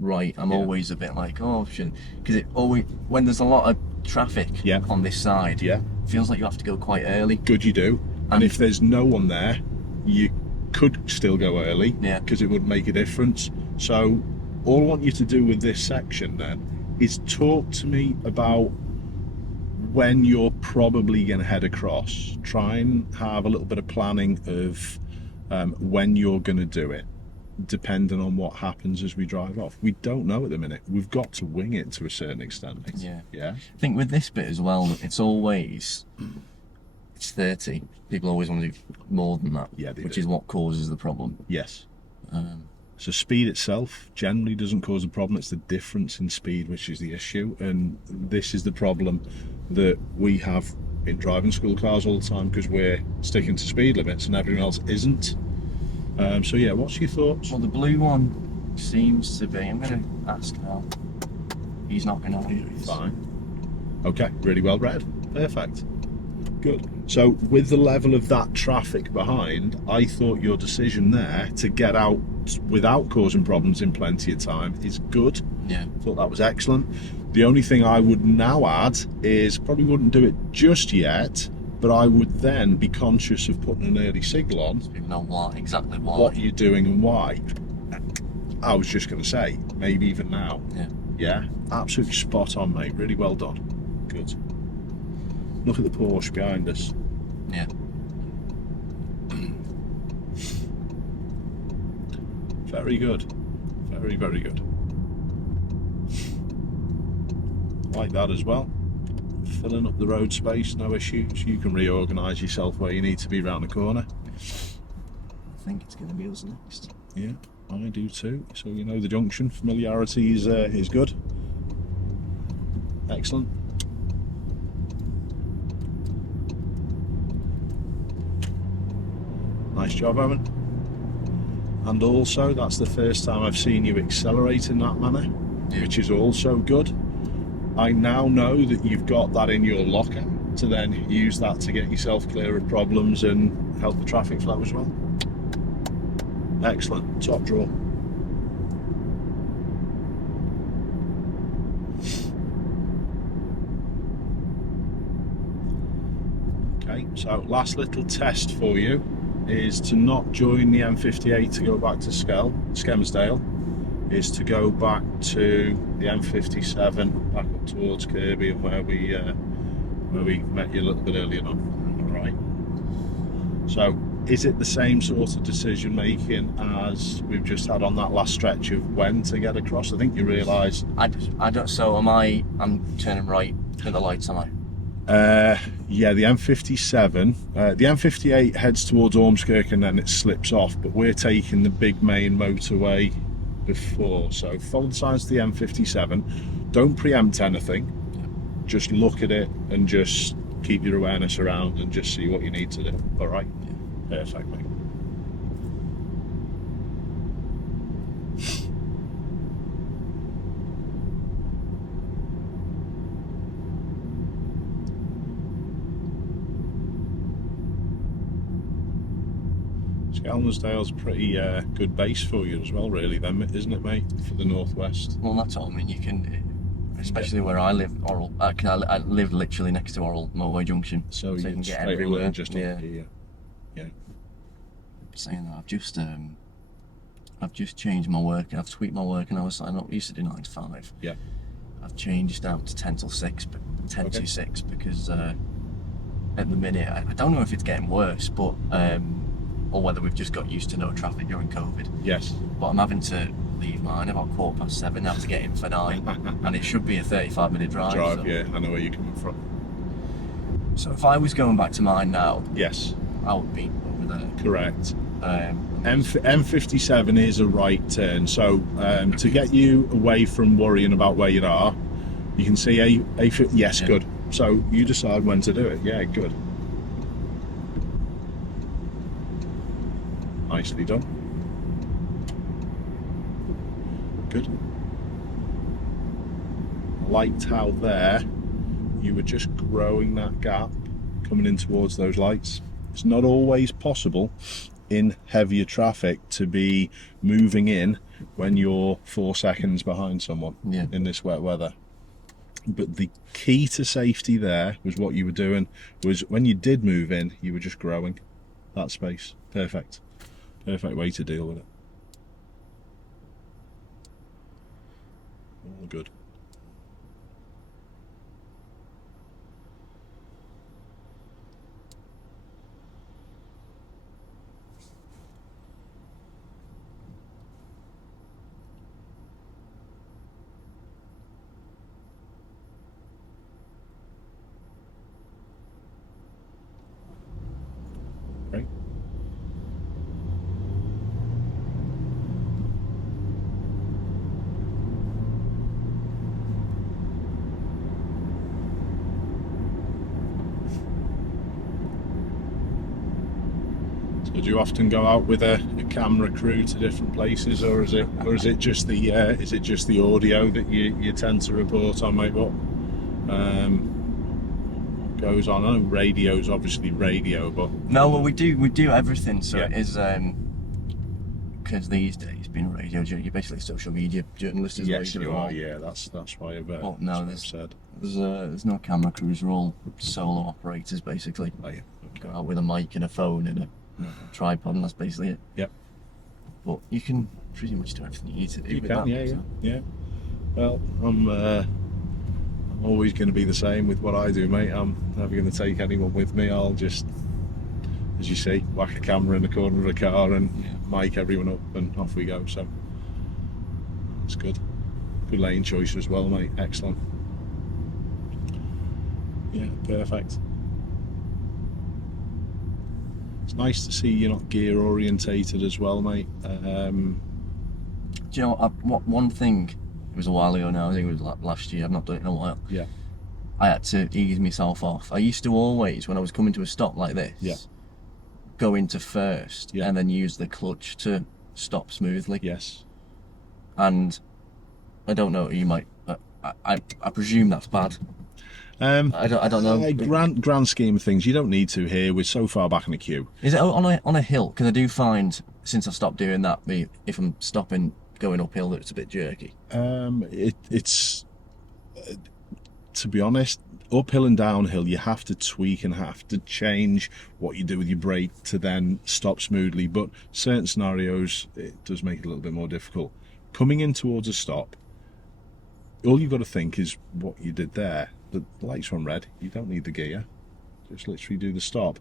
right, I'm always a bit like, oh, shit. Because it always, when there's a lot of traffic on this side, it feels like you have to go quite early. Good, you do. And if there's no one there, you could still go early, because it would make a difference. So all I want you to do with this section then is talk to me about when you're probably going to head across. Try and have a little bit of planning of when you're going to do it, depending on what happens as we drive off. We don't know at the minute. We've got to wing it to a certain extent. Yeah. I think with this bit as well, it's 30. People always want to do more than that, which is what causes the problem. Yes. So speed itself generally doesn't cause a problem. It's the difference in speed which is the issue, and this is the problem that we have in driving school cars all the time, because we're sticking to speed limits and everyone else isn't. So yeah, what's your thoughts? Well, the blue one seems to be, I'm going to ask now. He's not going to. Fine. Okay, really well read. Perfect. Good. So with the level of that traffic behind, I thought your decision there to get out without causing problems in plenty of time is good. Yeah. Thought that was excellent. The only thing I would now add is, probably wouldn't do it just yet, but I would then be conscious of putting an early signal on. So people know what you're doing and why. I was just going to say, maybe even now. Yeah, absolutely spot on, mate. Really well done. Good. Look at the Porsche behind us. Yeah. Very good. Very, very good. Like that as well. Filling up the road space, no issues. You can reorganise yourself where you need to be around the corner. I think it's going to be us next. Yeah, I do too. So you know the junction. Familiarity is good. Excellent. Nice job, Owen. And also, that's the first time I've seen you accelerate in that manner, which is also good. I now know that you've got that in your locker to then use that to get yourself clear of problems and help the traffic flow as well. Excellent. Top draw. Okay, so last little test for you is to not join the M58 to go back to Skelmersdale, is to go back to the M57 back up towards Kirby and where we met you a little bit earlier on. All right. So Is it the same sort of decision making as we've just had on that last stretch of when to get across? I think you realise. I don't. So I'm turning right at the lights, am I? Yeah, the M57, the M58 heads towards Ormskirk and then it slips off, but we're taking the big main motorway before. So follow the signs to the M57. Don't preempt anything. Yeah. Just look at it and just keep your awareness around and just see what you need to do. All right. Yeah. Perfect, mate. Skelmersdale's a pretty good base for you as well, really, then, isn't it, mate? For the northwest. Well, that's all. I mean, you can, especially where I live, Oral. I live literally next to Oral Motorway Junction, So you can get everywhere. Just yeah. up here. Yeah. Saying that, I've just changed my work. I've tweaked my working hours. I used to do 9 to 5. Yeah. I've changed out to 10 till 6, but 10 to 6 because at the minute I don't know if it's getting worse, but or whether we've just got used to no traffic during COVID. Yes. But I'm having to leave mine about 7:15 now to get in for 9, and it should be a 35-minute drive. So. Yeah, I know where you're coming from. So if I was going back to mine now, Yes. I would be over there. Correct. M57 is a right turn, so to get you away from worrying about where you are, you can see yes, yeah. Good. So you decide when to do it. Yeah, good. Nicely done. Good. Liked how there you were just growing that gap coming in towards those lights. It's not always possible in heavier traffic to be moving in when you're 4 seconds behind someone in this wet weather. But the key to safety there was what you were doing was when you did move in, you were just growing that space. Perfect way to deal with it. All good. Right. So do you often go out with a camera crew to different places, or is it just the audio that you tend to report on, mate? What goes on? I know radio's obviously radio, but no, well we do everything. So yeah. It is because these days being a radio, you're basically a social media journalist as well. Yes, you are. Yeah, that's why I've said. There's no camera crews. We're all solo operators basically. Oh, yeah. Okay. Go out with a mic and a phone and a tripod, and that's basically it. Yep. But you can pretty much do everything you need to do. You with can, that, yeah. Well, I'm always going to be the same with what I do, mate. I'm never going to take anyone with me. I'll just, as you see, whack a camera in the corner of the car and mic everyone up, and off we go. So that's good. Good lane choice as well, mate. Excellent. Yeah, perfect. It's nice to see you're not gear orientated as well, mate. Do you know one thing? It was a while ago now. I think it was last year. I've not done it in a while. Yeah. I had to ease myself off. I used to always, when I was coming to a stop like this, go into first and then use the clutch to stop smoothly. Yes. And I don't know. You might. I presume that's bad. I don't know. Grand scheme of things, you don't need to here. We're so far back in the queue. Is it on a hill? Because I do find since I stopped doing that, if I'm stopping going uphill, that it's a bit jerky. It's to be honest, uphill and downhill, you have to tweak and have to change what you do with your brake to then stop smoothly. But certain scenarios, it does make it a little bit more difficult. Coming in towards a stop, all you've got to think is what you did there. The lights are on red. You don't need the gear. Just literally do the stop.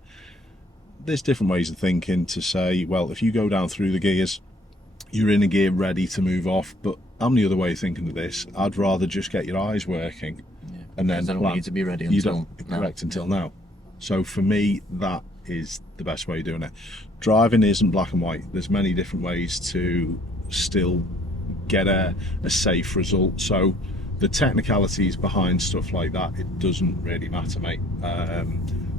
there's different ways of thinking to say, well, if you go down through the gears, you're in a gear ready to move off. But I'm the other way of thinking of this. I'd rather just get your eyes working, and then I don't want you to be ready you until don't correct until now. So for me, that is the best way of doing it. Driving isn't black and white. There's many different ways to still get a safe result. So the technicalities behind stuff like that, it doesn't really matter, mate.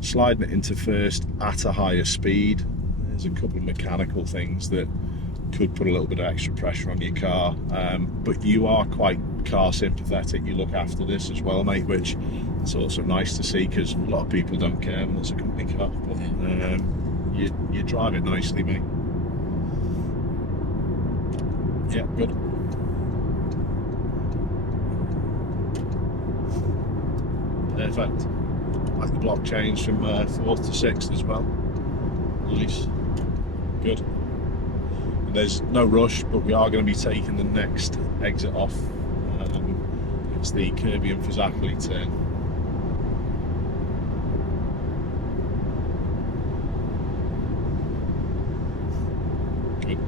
Sliding it into first at a higher speed, there's a couple of mechanical things that could put a little bit of extra pressure on your car, but you are quite car sympathetic. You look after this as well, mate, which is also nice to see, because a lot of people don't care when it's a company car, but you drive it nicely, mate. Yeah, good. Perfect. Like the block change from 4th to 6th as well. Nice. Good. And there's no rush, but we are going to be taking the next exit off. It's the Kirby and Fazakli turn. Good.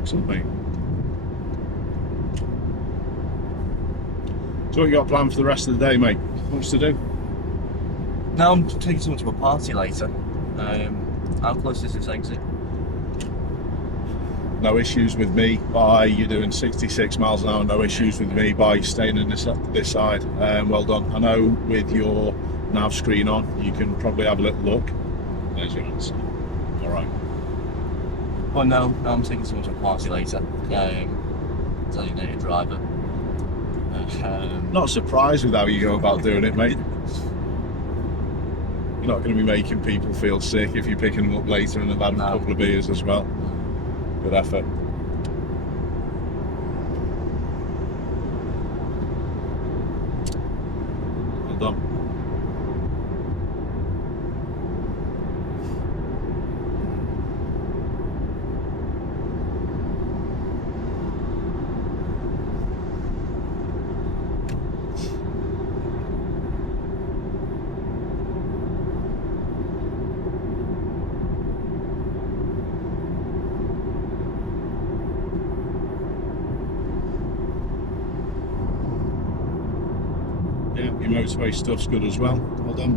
Excellent, mate. So what you got planned for the rest of the day, mate? What's to do? Now I'm taking someone to a party later. How close is this exit? No issues with me by you doing 66 miles an hour. No issues with me by staying in this side. Well done. I know with your nav screen on, you can probably have a little look. There's your answer. All right. Well, no, I'm taking someone to a party later. Designated driver. Not surprised with how you go about doing it, mate. You're not going to be making people feel sick if you're picking them up later and have had a couple of beers as well. Good effort. Well done. Yeah, your motorway stuff's good as well. Well done.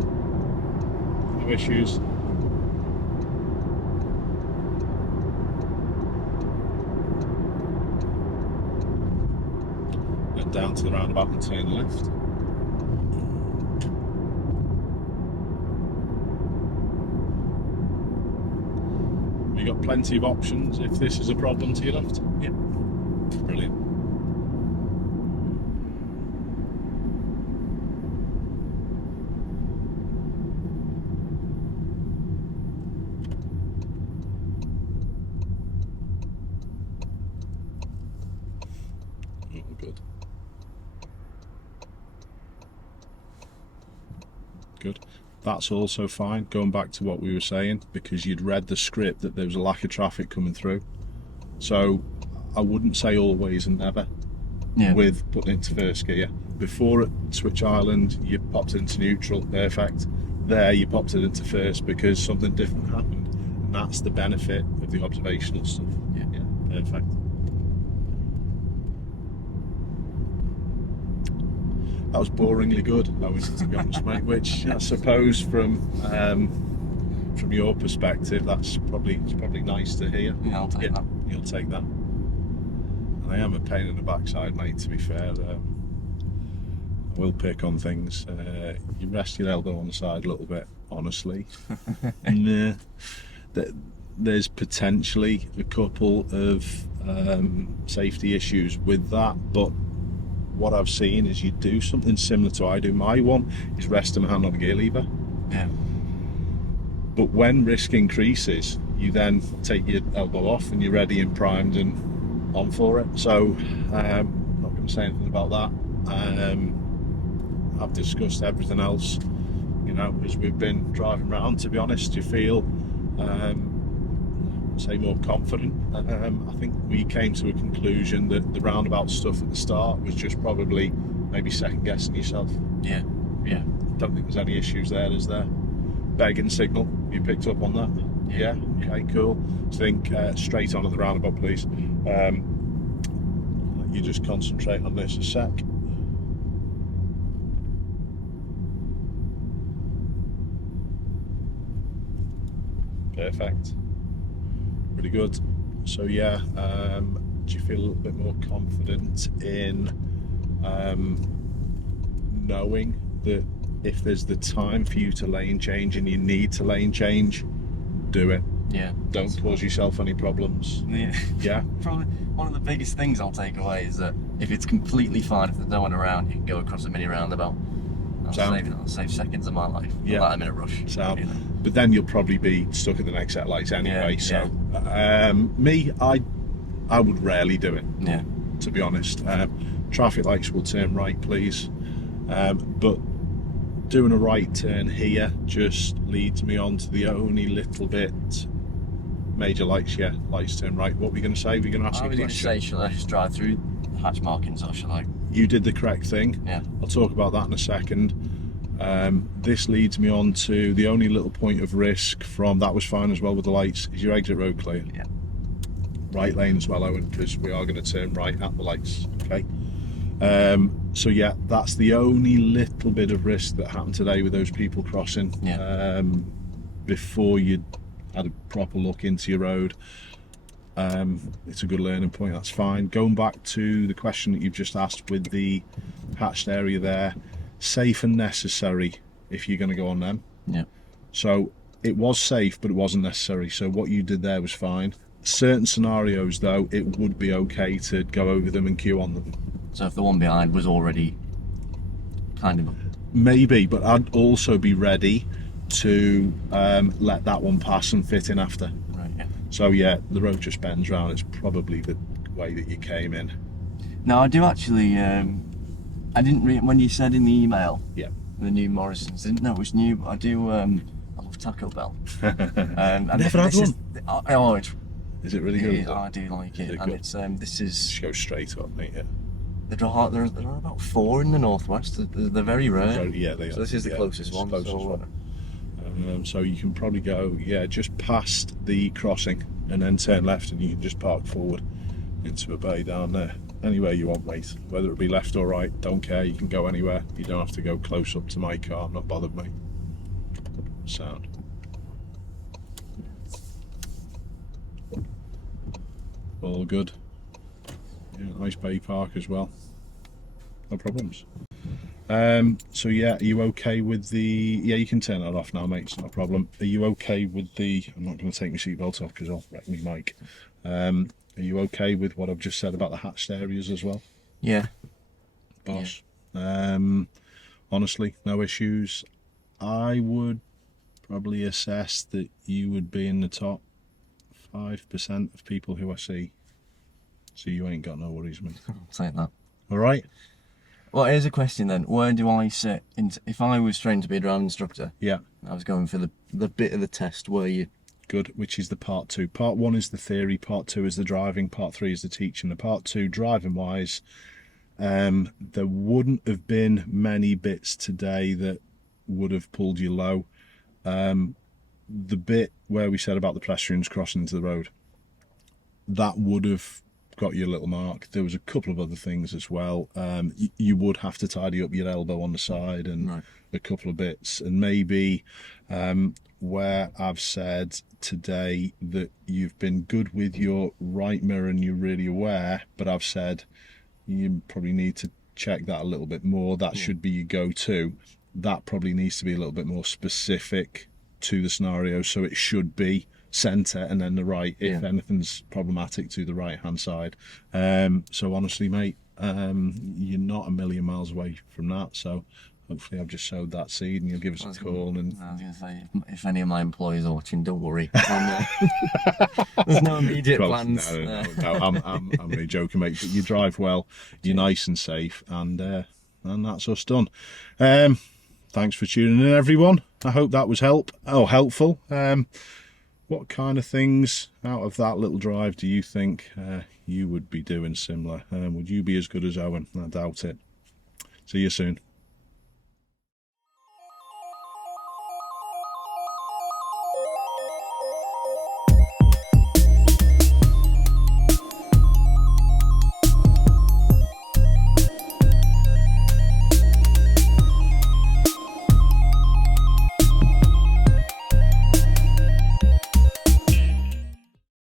No issues. Then down to the roundabout and turn left. You've got plenty of options if this is a problem to your left. Yep. Brilliant. Good. Good. That's also fine, going back to what we were saying, because you'd read the script that there was a lack of traffic coming through. So I wouldn't say always and never with putting it into first gear. Before at Switch Island, you popped it into neutral, perfect. There you popped it into first because something different happened. And that's the benefit of the observational stuff. Yeah, perfect. That was boringly good, Owen, to be honest, mate. Which I suppose from your perspective, it's probably nice to hear. Yeah, I'll take that. You'll take that. I am a pain in the backside, mate. To be fair, I will pick on things. You rest your elbow on the side a little bit, honestly. And, there's potentially a couple of safety issues with that, but what I've seen is you do something similar to I do. My one is resting my hand on the gear lever. Yeah. But when risk increases, you then take your elbow off and you're ready and primed and on for it. So I'm not going to say anything about that. I've discussed everything else, you know, as we've been driving around. To be honest, you feel say more confident. I think we came to a conclusion that the roundabout stuff at the start was just probably maybe second guessing yourself. Yeah. Don't think there's any issues there, is there? begging signal. You picked up on that? Yeah. Okay, cool. So think straight on at the roundabout, please. Let you just concentrate on this a sec. Perfect. Really good. So yeah, do you feel a little bit more confident in knowing that if there's the time for you to lane change and you need to lane change, do it. Yeah. Don't cause yourself any problems. Yeah. Yeah. Probably one of the biggest things I'll take away is that if it's completely fine, if there's no one around, you can go across a mini roundabout. I'll save seconds of my life. Yeah. Like I'm in a rush. So, you know. but then you'll probably be stuck at the next set lights anyway. Yeah, me, I would rarely do it. Yeah. To be honest, traffic lights will turn right, please. But doing a right turn here just leads me on to the only little bit. Major lights, yeah, lights turn right. What were you going to say? We're going to ask you a question. I was going to say, shall I just drive through the hatch markings or shall I? You did the correct thing. Yeah. I'll talk about that in a second. This leads me on to the only little point of risk from that was fine as well with the lights. Is your exit road clear? Yeah. Right lane as well, Owen, because we are going to turn right at the lights. Okay. So yeah, that's the only little bit of risk that happened today with those people crossing. Yeah. Before you had a proper look into your road. It's a good learning point, that's fine. Going back to the question that you've just asked with the hatched area there, safe and necessary if you're going to go on them. Yeah. So it was safe, but it wasn't necessary. So what you did there was fine. Certain scenarios though, it would be okay to go over them and queue on them. So if the one behind was already kind of... Maybe, but I'd also be ready to let that one pass and fit in after. Right, yeah. So yeah, the road just bends round. It's probably the way that you came in. No, I do actually, I didn't when you said in the email, yeah, the new Morrisons, I didn't know it was new, but I do, I love Taco Bell. And never had one. Is it really good? I do like it. And it's, this is... Just go straight up, mate, yeah. There are about 4 in the northwest. They're very rare. Yeah, they are. So this is the closest one. So you can probably go, yeah, just past the crossing and then turn left and you can just park forward into a bay down there. Anywhere you want, mate. Whether it be left or right, don't care. You can go anywhere. You don't have to go close up to my car. I'm not bothered, mate. Sound. All good. Yeah, nice bay park as well. No problems. So yeah, are you okay with the... Yeah, you can turn that off now, mate. It's not a problem. Are you okay with the... I'm not going to take my seatbelt off because I'll wreck my mic. Are you okay with what I've just said about the hatched areas as well? Yeah. Boss. Yeah. Honestly, no issues. I would probably assess that you would be in the top 5% of people who I see. So you ain't got no worries, mate. I'll take that. All right. Well, here's a question then. Where do I sit? If I was trained to be a driving instructor, yeah, I was going for the bit of the test where you... Good, which is the part 2. Part 1 is the theory, part 2 is the driving, part 3 is the teaching. The part 2, driving-wise, there wouldn't have been many bits today that would have pulled you low. The bit where we said about the pedestrians crossing into the road, that would have got you a little mark. There was a couple of other things as well. You would have to tidy up your elbow on the side and right. A couple of bits, and maybe where I've said today that you've been good with your right mirror and you're really aware, but I've said you probably need to check that a little bit more. That should be your go-to. That probably needs to be a little bit more specific to the scenario, so it should be centre and then the right if anything's problematic to the right hand side. So honestly, mate, you're not a million miles away from that, so hopefully I've just sowed that seed and you'll give us a call. And I was going to say, if any of my employees are watching, don't worry. There's no immediate plans. No, I'm only joking, mate, but you drive well, you're nice and safe, and that's us done. Thanks for tuning in, everyone. I hope that was helpful. What kind of things out of that little drive do you think you would be doing similar? Would you be as good as Owen? I doubt it. See you soon.